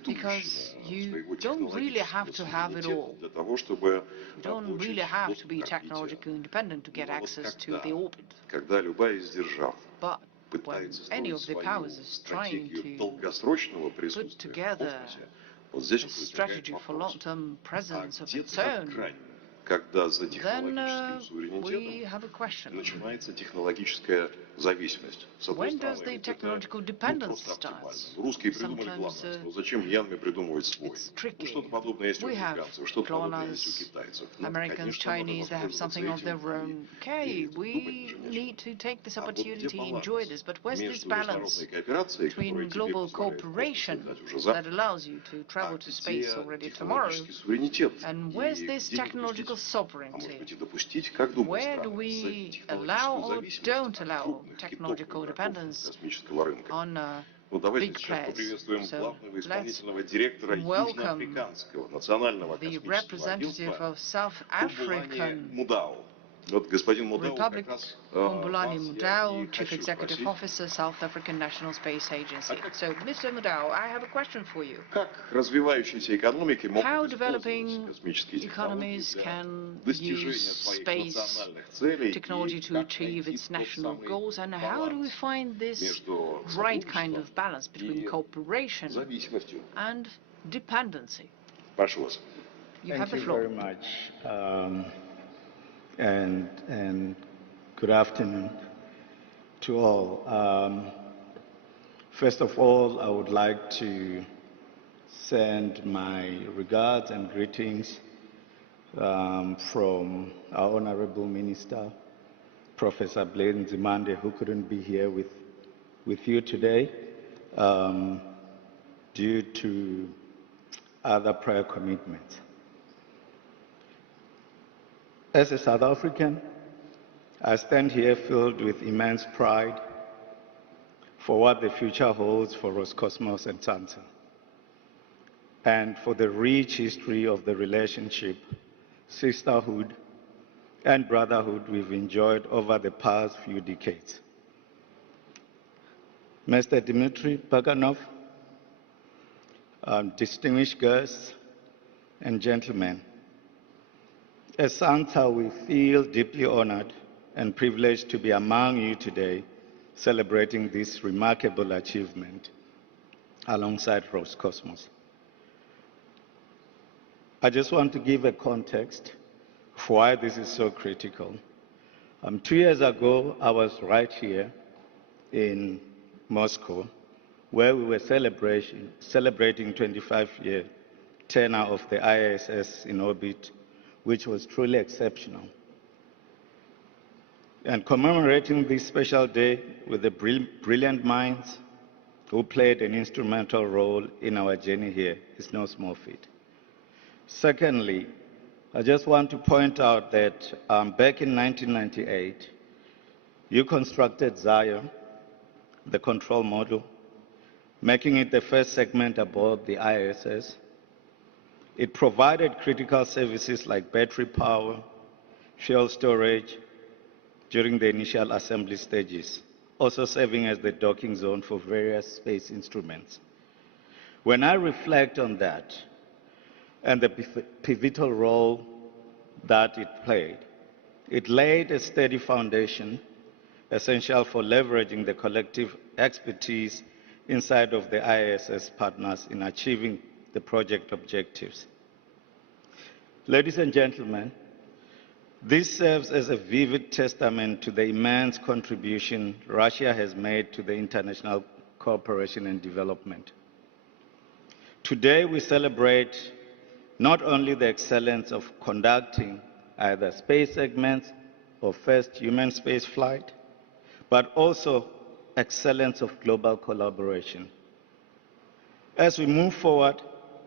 because you don't really have to have it all. You don't really have to be technologically independent to get access to the orbit. But when any of the powers is trying to put together a strategy for long-term presence of its own, then we have a question. When does the technological dependence start? Sometimes it's tricky. We have cloners, Americans, Chinese, they have something of their own. Okay, we need to take this opportunity, enjoy this, but where's this balance between global cooperation that allows you to travel to space already tomorrow, and where's this technological sovereignty? Where do we allow or don't allow technological dependence on big players? So let's welcome the representative of South African Republic, Humbulani Mudau, Chief Executive Officer, South African National Space Agency. So, Mr. Mudau, I have a question for you. How developing economies can use space technology to achieve its national goals, and how do we find this right kind of balance between cooperation and dependency? You have the floor. Thank you very much. And good afternoon to all. First of all, I would like to send my regards and greetings from our Honorable Minister, Professor Blaine Zimande, who couldn't be here with you today due to other prior commitments. As a South African, I stand here filled with immense pride for what the future holds for Roscosmos and CNSA, and for the rich history of the relationship, sisterhood, and brotherhood we've enjoyed over the past few decades. Mr. Dmitry, Bakanov, distinguished guests and gentlemen, as CNSA, we feel deeply honored and privileged to be among you today, celebrating this remarkable achievement alongside Roscosmos. I just want to give a context for why this is so critical. 2 years ago, I was right here in Moscow, where we were celebrating 25-year tenure of the ISS in orbit, which was truly exceptional. And commemorating this special day with the brilliant minds who played an instrumental role in our journey here is no small feat. Secondly, I just want to point out that back in 1998, you constructed Zaya, the control module, making it the first segment aboard the ISS. It provided critical services like battery power, fuel storage during the initial assembly stages, also serving as the docking zone for various space instruments. When I reflect on that and the pivotal role that it played, it laid a steady foundation essential for leveraging the collective expertise inside of the ISS partners in achieving the project objectives. Ladies and gentlemen, this serves as a vivid testament to the immense contribution Russia has made to the international cooperation and development. Today we celebrate not only the excellence of conducting either space segments or first human space flight, but also excellence of global collaboration. As we move forward,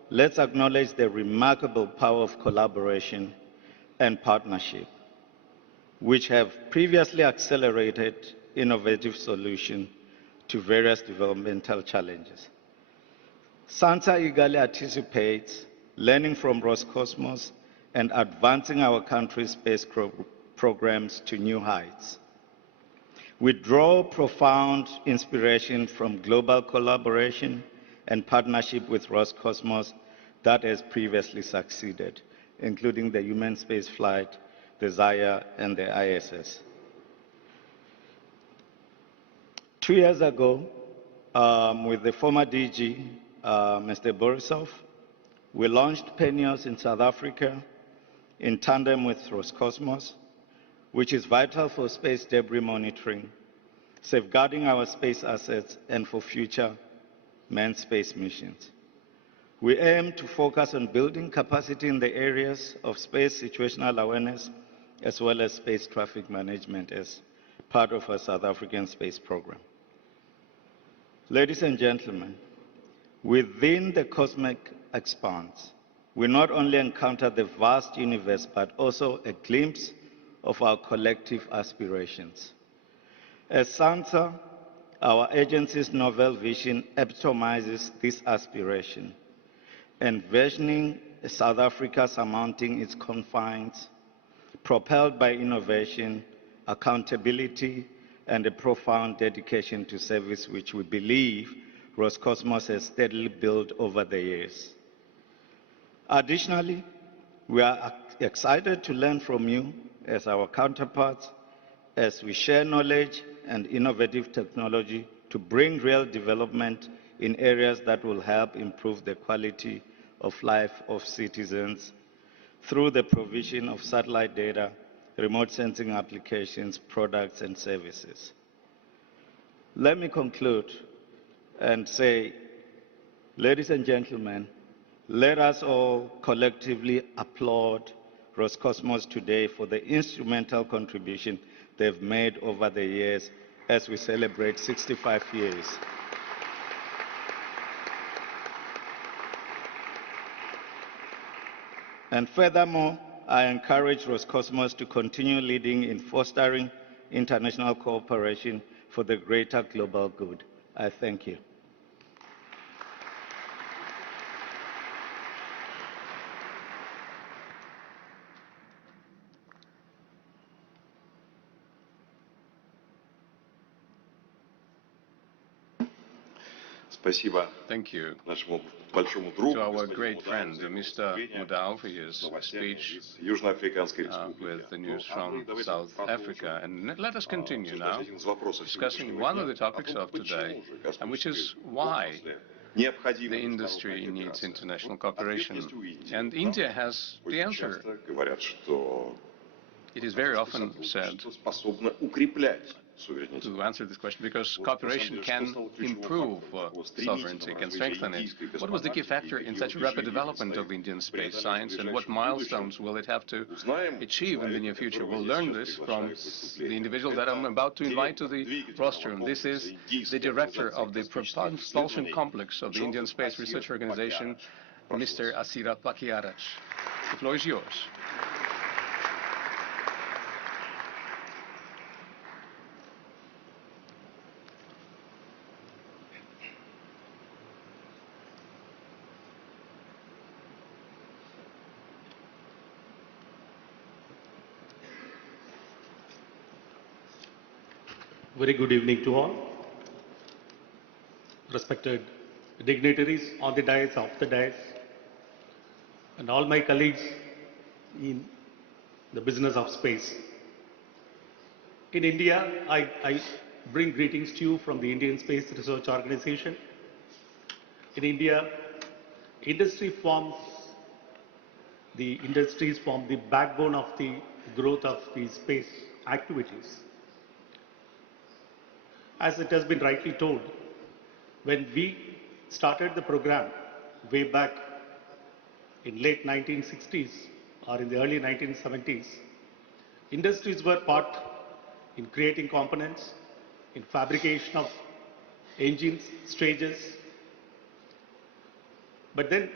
let's acknowledge the remarkable power of collaboration and partnership, which have previously accelerated innovative solutions to various developmental challenges. SANSA eagerly anticipates learning from Roscosmos and advancing our country's space programs to new heights. We draw profound inspiration from global collaboration and partnership with Roscosmos that has previously succeeded, including the human space flight, the Zaya, and the ISS. 2 years ago, with the former DG, Mr. Borisov, we launched PENIOS in South Africa in tandem with Roscosmos, which is vital for space debris monitoring, safeguarding our space assets, and for future manned space missions. We aim to focus on building capacity in the areas of space situational awareness, as well as space traffic management as part of our South African space program. Ladies and gentlemen, within the cosmic expanse, we not only encounter the vast universe, but also a glimpse of our collective aspirations. As SANSA, our agency's novel vision epitomizes this aspiration, envisioning a South Africa surmounting its confines, propelled by innovation, accountability, and a profound dedication to service which we believe Roscosmos has steadily built over the years. Additionally, we are excited to learn from you as our counterparts as we share knowledge and innovative technology to bring real development in areas that will help improve the quality of life of citizens through the provision of satellite data, remote sensing applications, products, and services. Let me conclude and say, ladies and gentlemen, let us all collectively applaud Roscosmos today for the instrumental contribution they've made over the years as we celebrate 65 years. And furthermore, I encourage Roscosmos to continue leading in fostering international cooperation for the greater global good. I thank you. Thank you to our great friend, Mr. Mudau, for his speech with the news from South Africa. And let us continue now discussing one of the topics of today, and which is why the industry needs international cooperation. And India has the answer. It is very often said to answer this question, because cooperation can improve sovereignty, can strengthen it. What was the key factor in such rapid development of Indian space science, and what milestones will it have to achieve in the near future? We'll learn this from the individual that I'm about to invite to the rostrum. This is the director of the Propulsion Complex of the Indian Space Research Organization, Mr. Asir Pakyaraj. The floor is yours. Very good evening to all. Respected dignitaries on the dais, off the dais, and all my colleagues in the business of space. In India, I bring greetings to you from the Indian Space Research Organization. In India, the industries form the backbone of the growth of the space activities. As it has been rightly told, when we started the program way back in late 1960s or in the early 1970s, industries were part in creating components, in fabrication of engines, stages. But then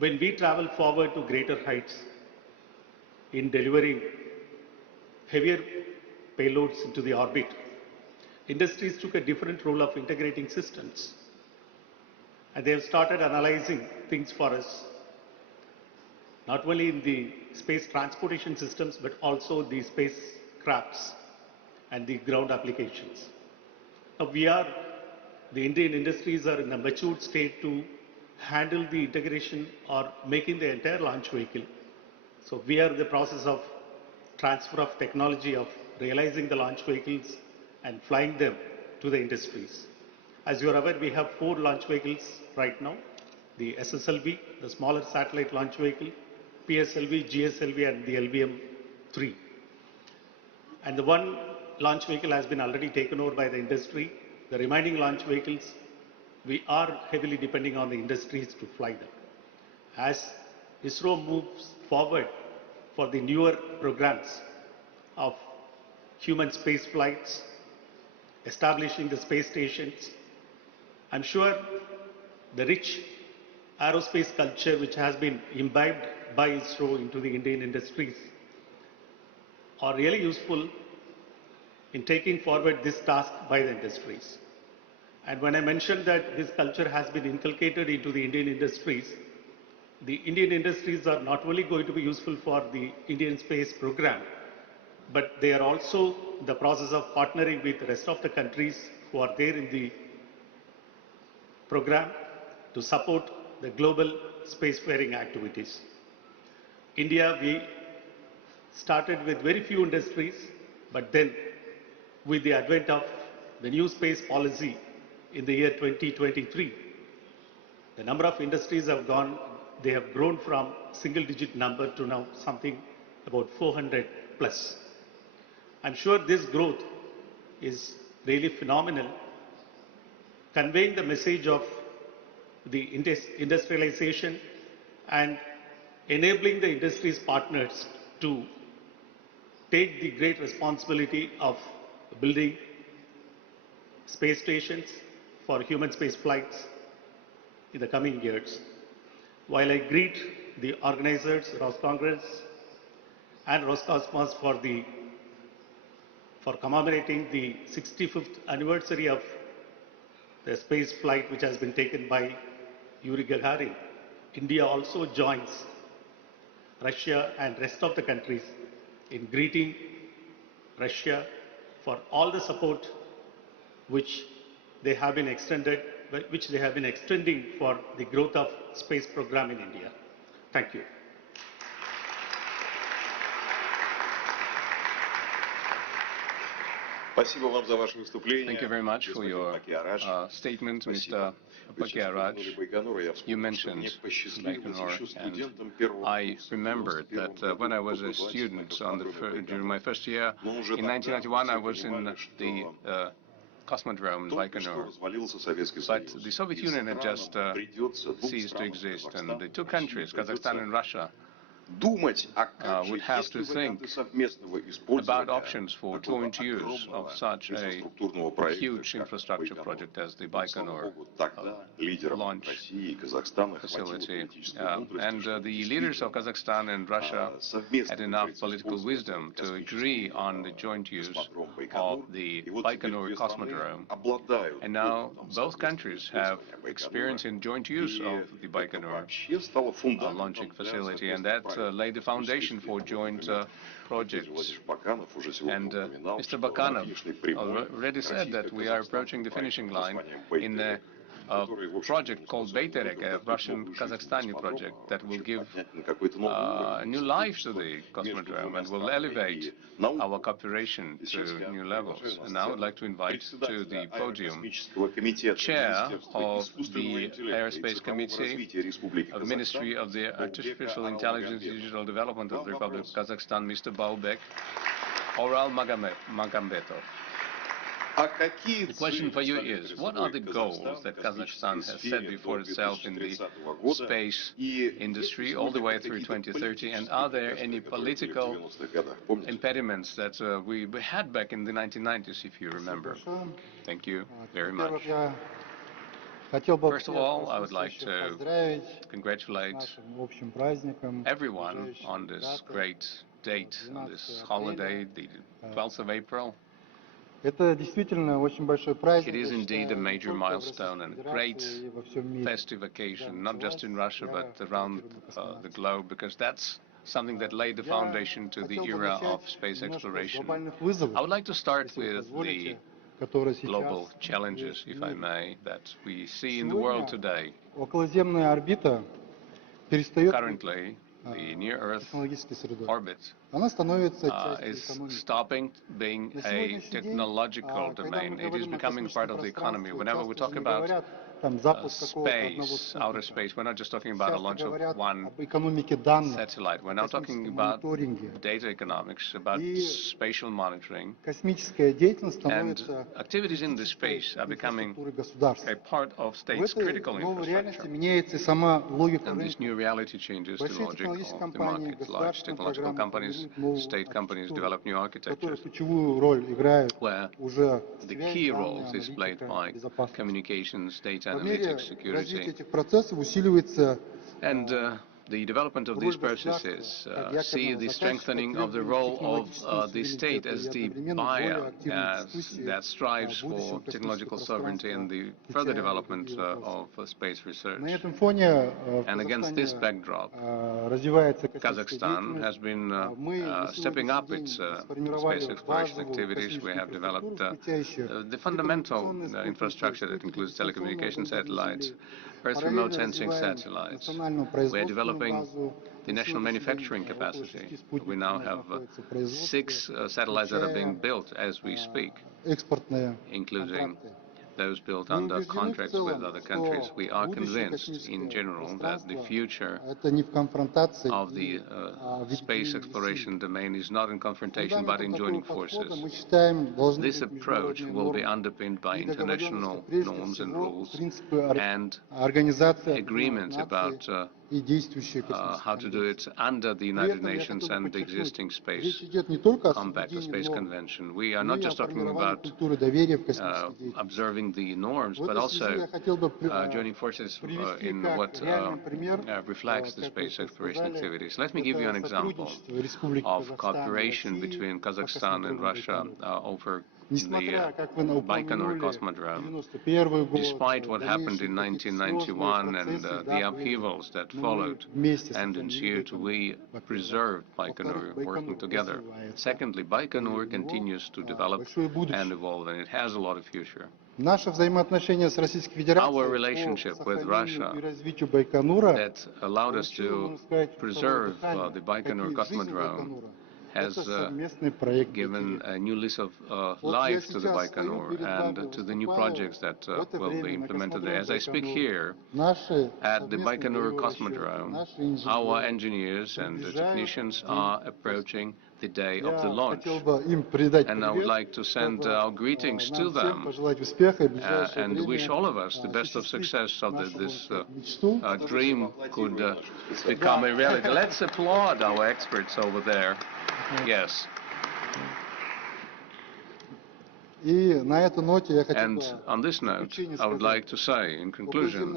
when we traveled forward to greater heights in delivering heavier payloads into the orbit, industries took a different role of integrating systems. And they have started analyzing things for us, not only in the space transportation systems, but also the spacecrafts and the ground applications. Now the Indian industries are in a matured state to handle the integration or making the entire launch vehicle. So we are in the process of transfer of technology of realizing the launch vehicles and flying them to the industries. As you are aware, we have 4 launch vehicles right now: the SSLV, the smaller satellite launch vehicle, PSLV, GSLV, and the LVM-3. And the one launch vehicle has been already taken over by the industry. The remaining launch vehicles, we are heavily depending on the industries to fly them. As ISRO moves forward for the newer programs of human space flights, establishing the space stations, I'm sure the rich aerospace culture which has been imbibed by ISRO into the Indian industries are really useful in taking forward this task by the industries. And when I mentioned that this culture has been inculcated into the Indian industries are not only going to be useful for the Indian space program, but they are also in the process of partnering with the rest of the countries who are there in the program to support the global spacefaring activities. India, we started with very few industries, but then with the advent of the new space policy in the year 2023, the number of industries have grown from single-digit number to now something about 400 plus. I'm sure this growth is really phenomenal, conveying the message of the industrialization and enabling the industry's partners to take the great responsibility of building space stations for human space flights in the coming years. While I greet the organizers, Roscosmos and Roscosmos for commemorating the 65th anniversary of the space flight which has been taken by Yuri Gagarin, India also joins Russia and rest of the countries in greeting Russia for all the support which they have been extending for the growth of space program in India. Thank you. Thank you very much for your statement, Mr. Pakyaraj. You mentioned Baikonur, and I remembered that when I was a student during my first year, in 1991, I was in the Cosmodrome in Baikonur. But the Soviet Union had just ceased to exist, and the two countries, Kazakhstan and Russia, would have to think about options for joint use of such a huge infrastructure project as the Baikonur launch facility. And the leaders of Kazakhstan and Russia had enough political wisdom to agree on the joint use of the Baikonur Cosmodrome. And now both countries have experience in joint use of the Baikonur launching facility, and that laid the foundation for joint projects. And Mr. Bakanov already said that we are approaching the finishing line in a project called Bayterek, a Russian-Kazakhstani project that will give new life to the Cosmodrome and will elevate our cooperation to new levels. And now I would like to invite to the podium Chair of the Aerospace Committee of the Ministry of the Artificial Intelligence and Digital Development of the Republic of Kazakhstan, Mr. Baubek, Oralmagambetov. The question for you is, what are the goals that Kazakhstan has set before itself in the space industry all the way through 2030, and are there any political impediments that we had back in the 1990s, if you remember? Thank you very much. First of all, I would like to congratulate everyone on this great date, on this holiday, the 12th of April. It is indeed a major milestone and a great festive occasion, not just in Russia, but around the globe, because that's something that laid the foundation to the era of space exploration. I would like to start with the global challenges, if I may, that we see in the world today. Currently, the near-Earth orbit is stopping being a technological domain. It is becoming part of the economy. Whenever we talk about space, outer space, we're not just talking about a launch of one satellite. We're now talking about data economics, about spatial monitoring, and activities in this space are becoming a part of states' critical infrastructure. And this new reality changes the logic of the market. Large technological companies, state companies develop new architectures where the key roles is played by communications, data analytics, security, and the development of these processes see the strengthening of the role of the state as the buyer that strives for technological sovereignty and the further development of space research. And against this backdrop, Kazakhstan has been stepping up its space exploration activities. We have developed the fundamental infrastructure that includes telecommunication satellites, Earth remote sensing satellites. We are developing the national manufacturing capacity. We now have 6 satellites that are being built as we speak, including those built under contracts with other countries. We are convinced, in general, that the future of the space exploration domain is not in confrontation, but in joining forces. This approach will be underpinned by international norms and rules and agreements about how to do it under the United Nations and the existing space compact, the space convention. We are not just talking about observing the norms, but also joining forces in what reflects the space exploration activities. Let me give you an example of cooperation between Kazakhstan and Russia over the Baikonur Cosmodrome. Despite what happened in 1991 and the upheavals that followed and ensued, we preserved Baikonur, working together. Secondly, Baikonur continues to develop and evolve, and it has a lot of future. Our relationship with Russia that allowed us to preserve the Baikonur Cosmodrome has given a new lease of life to the Baikonur and to the new projects that will be implemented there. As I speak here at the Baikonur Cosmodrome, our engineers and the technicians are approaching the day of the launch. And I would like to send our greetings to them and wish all of us the best of success so that this dream could become a reality. Let's applaud our experts over there. Yes. And on this note, I would like to say, in conclusion,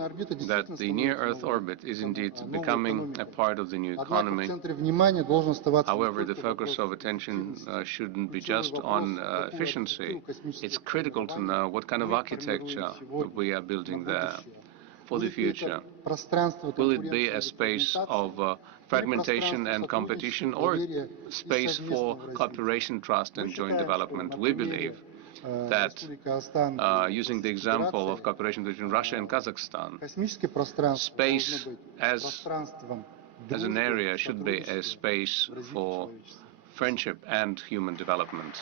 that the near-Earth orbit is indeed becoming a part of the new economy. However, the focus of attention shouldn't be just on efficiency. It's critical to know what kind of architecture we are building there for the future. Will it be a space of fragmentation and competition, or space for cooperation, trust, and joint development? We believe that, using the example of cooperation between Russia and Kazakhstan, space as an area should be a space for friendship and human development.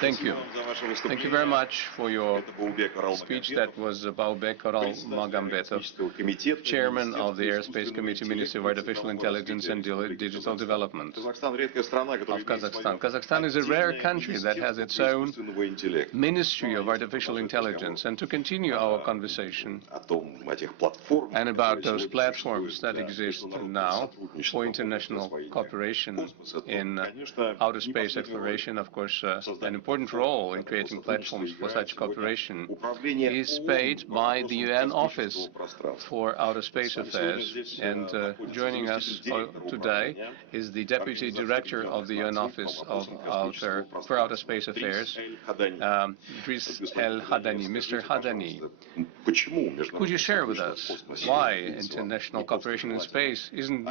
Thank you. Thank you very much for your speech. That was Baubek Oralmagambetov, Chairman of the Aerospace Committee, Ministry of Artificial Intelligence and Digital Development of Kazakhstan. Kazakhstan is a rare country that has its own Ministry of Artificial Intelligence. And to continue our conversation and about those platforms that exist now for international cooperation in outer space exploration, of course, an important role in creating platforms for such cooperation is played by the UN Office for Outer Space Affairs. And joining us today is the Deputy Director of the UN Office for Outer Space Affairs, Driss Hadani. Mr. Hadani, could you share with us why international cooperation in space isn't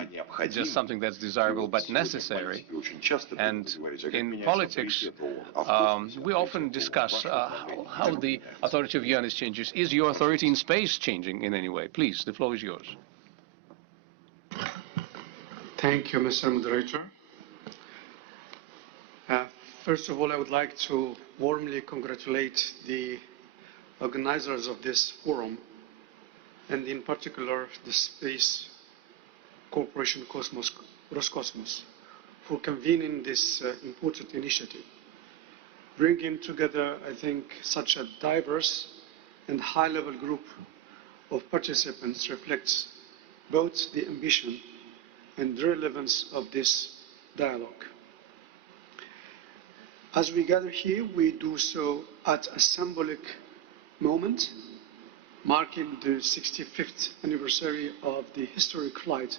just something that's desirable but necessary? And in politics, we often discuss how the authority of UN is changing. Is your authority in space changing in any way? Please, the floor is yours. Thank you, Mr. Moderator. First of all, I would like to warmly congratulate the organizers of this forum, and in particular the Space Corporation Roscosmos, for convening this important initiative. Bringing together, I think, such a diverse and high-level group of participants reflects both the ambition and the relevance of this dialogue. As we gather here, we do so at a symbolic moment, marking the 65th anniversary of the historic flight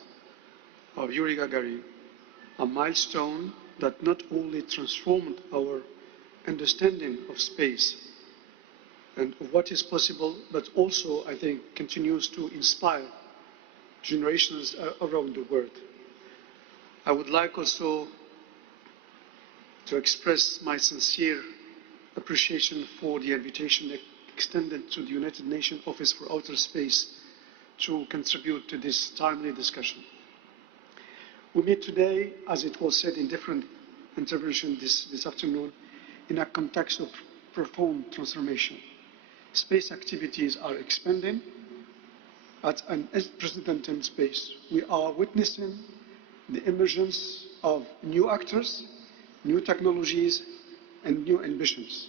of Yuri Gagarin, a milestone that not only transformed our understanding of space and of what is possible, but also, I think, continues to inspire generations around the world. I would like also to express my sincere appreciation for the invitation extended to the United Nations Office for Outer Space to contribute to this timely discussion. We meet today, as it was said in different interventions this afternoon, in a context of profound transformation. Space activities are expanding at an unprecedented pace. We are witnessing the emergence of new actors, new technologies, and new ambitions,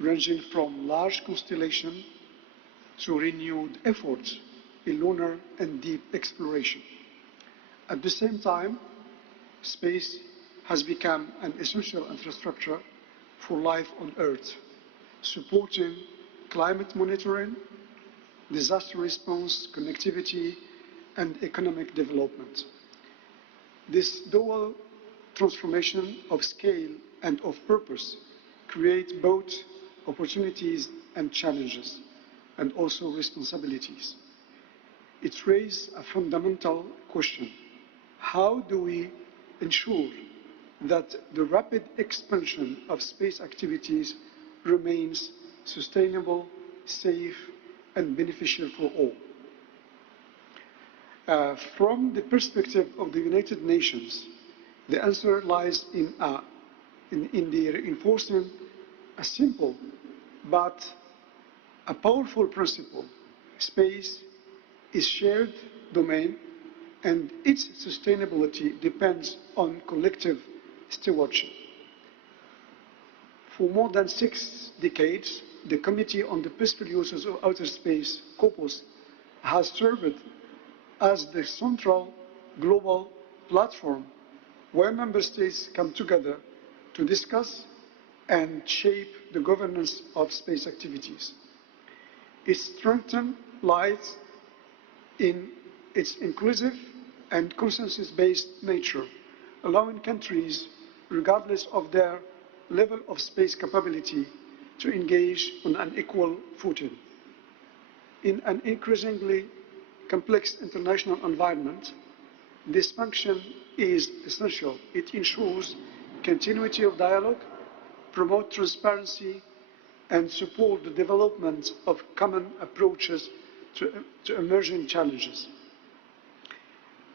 ranging from large constellation to renewed efforts in lunar and deep exploration. At the same time, space has become an essential infrastructure for life on Earth, supporting climate monitoring, disaster response, connectivity, and economic development. This dual transformation of scale and of purpose creates both opportunities and challenges, and also responsibilities. It raises a fundamental question: how do we ensure that the rapid expansion of space activities remains sustainable, safe, and beneficial for all? From the perspective of the United Nations, The answer lies in the reinforcing a simple but a powerful principle. Space is shared domain, and its sustainability depends on collective stewardship. For more than 6 decades, the Committee on the Peaceful Uses of Outer Space, COPUS, has served as the central global platform where member states come together to discuss and shape the governance of space activities. Its strength lies in its inclusive and consensus-based nature, allowing countries, regardless of their level of space capability, to engage on an equal footing. In an increasingly complex international environment, this function is essential. It ensures continuity of dialogue, promote transparency, and support the development of common approaches to emerging challenges.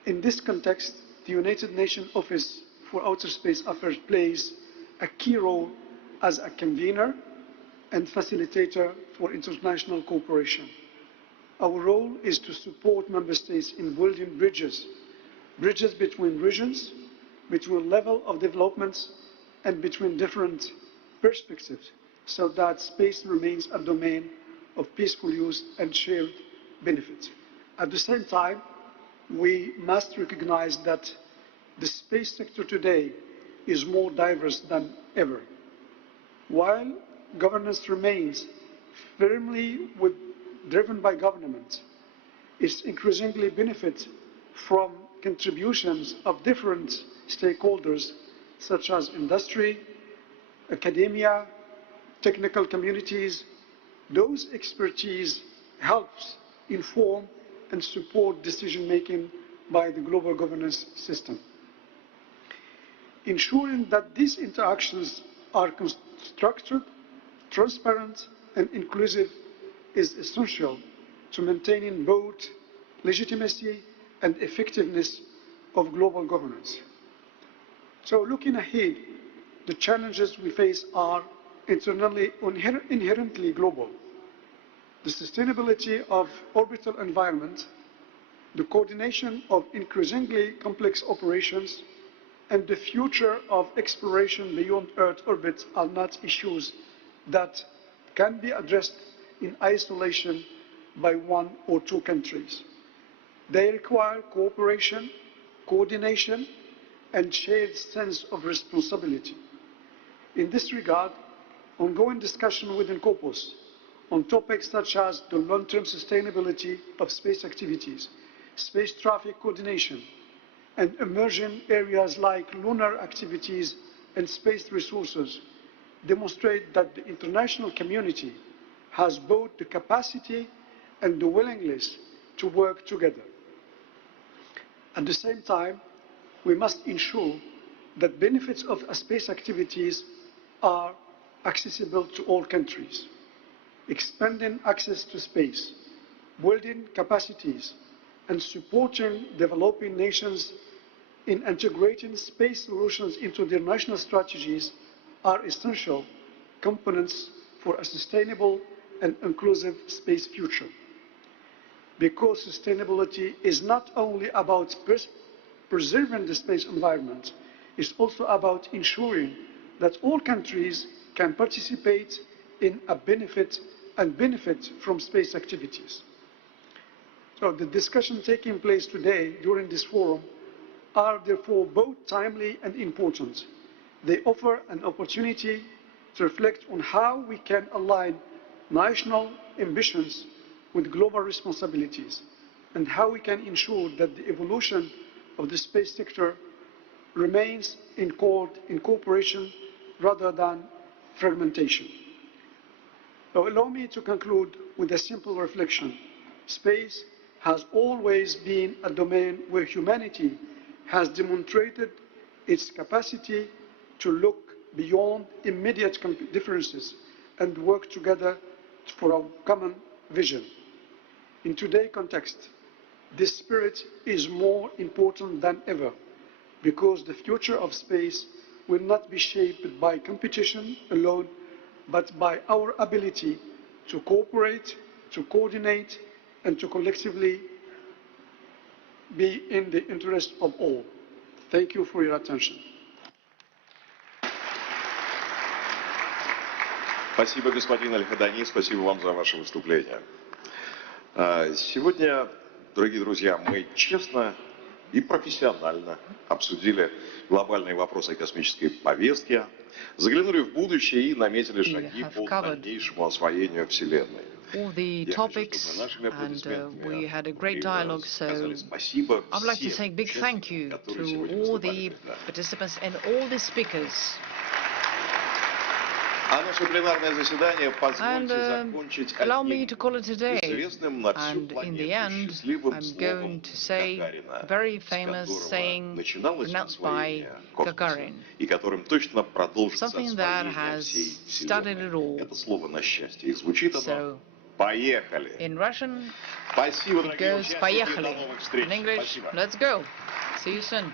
In this context, the United Nations Office for Outer Space Affairs plays a key role as a convener and facilitator for international cooperation. Our role is to support member states in building bridges between regions, between level of developments, and between different perspectives, so that space remains a domain of peaceful use and shared benefit. At the same time, we must recognize that the space sector today is more diverse than ever. While governance remains firmly driven by government, it increasingly benefits from contributions of different stakeholders such as industry, academia, technical communities. Those expertise helps inform and support decision-making by the global governance system. Ensuring that these interactions are structured, transparent, and inclusive is essential to maintaining both legitimacy and effectiveness of global governance. So looking ahead, the challenges we face are inherently global. The sustainability of orbital environment, the coordination of increasingly complex operations, and the future of exploration beyond Earth orbit are not issues that can be addressed in isolation by 1 or 2 countries. They require cooperation, coordination, and shared sense of responsibility. In this regard, ongoing discussion within COPUS on topics such as the long-term sustainability of space activities, space traffic coordination, and emerging areas like lunar activities and space resources demonstrate that the international community has both the capacity and the willingness to work together. At the same time, we must ensure that benefits of space activities are accessible to all countries. Expanding access to space, building capacities, and supporting developing nations in integrating space solutions into their national strategies are essential components for a sustainable and inclusive space future. Because sustainability is not only about preserving the space environment, it's also about ensuring that all countries can participate in a benefit from space activities. So the discussion taking place today during this forum are therefore both timely and important. They offer an opportunity to reflect on how we can align national ambitions with global responsibilities, and how we can ensure that the evolution of the space sector remains in cooperation rather than fragmentation. So allow me to conclude with a simple reflection. Space has always been a domain where humanity has demonstrated its capacity to look beyond immediate differences and work together for a common vision. In today's context, this spirit is more important than ever. because the future of space will not be shaped by competition alone, but by our ability to cooperate, to coordinate, and to collectively be in the interest of all. Thank you for your attention. Спасибо, господин Аль-Хадани, спасибо вам за ваше выступление. Сегодня, дорогие друзья, мы честно и профессионально обсудили глобальные вопросы космической повестки, заглянули в будущее и наметили шаги по дальнейшему освоению Вселенной. All the topics, and we had a great dialogue, so I would like to say a big thank you to all the participants and all the speakers. And allow me to call it a day, and in the end I'm going to say a very famous saying pronounced by Gagarin, something that has started it all. So in Russian it goes "Поехали." In English, let's go. See you soon.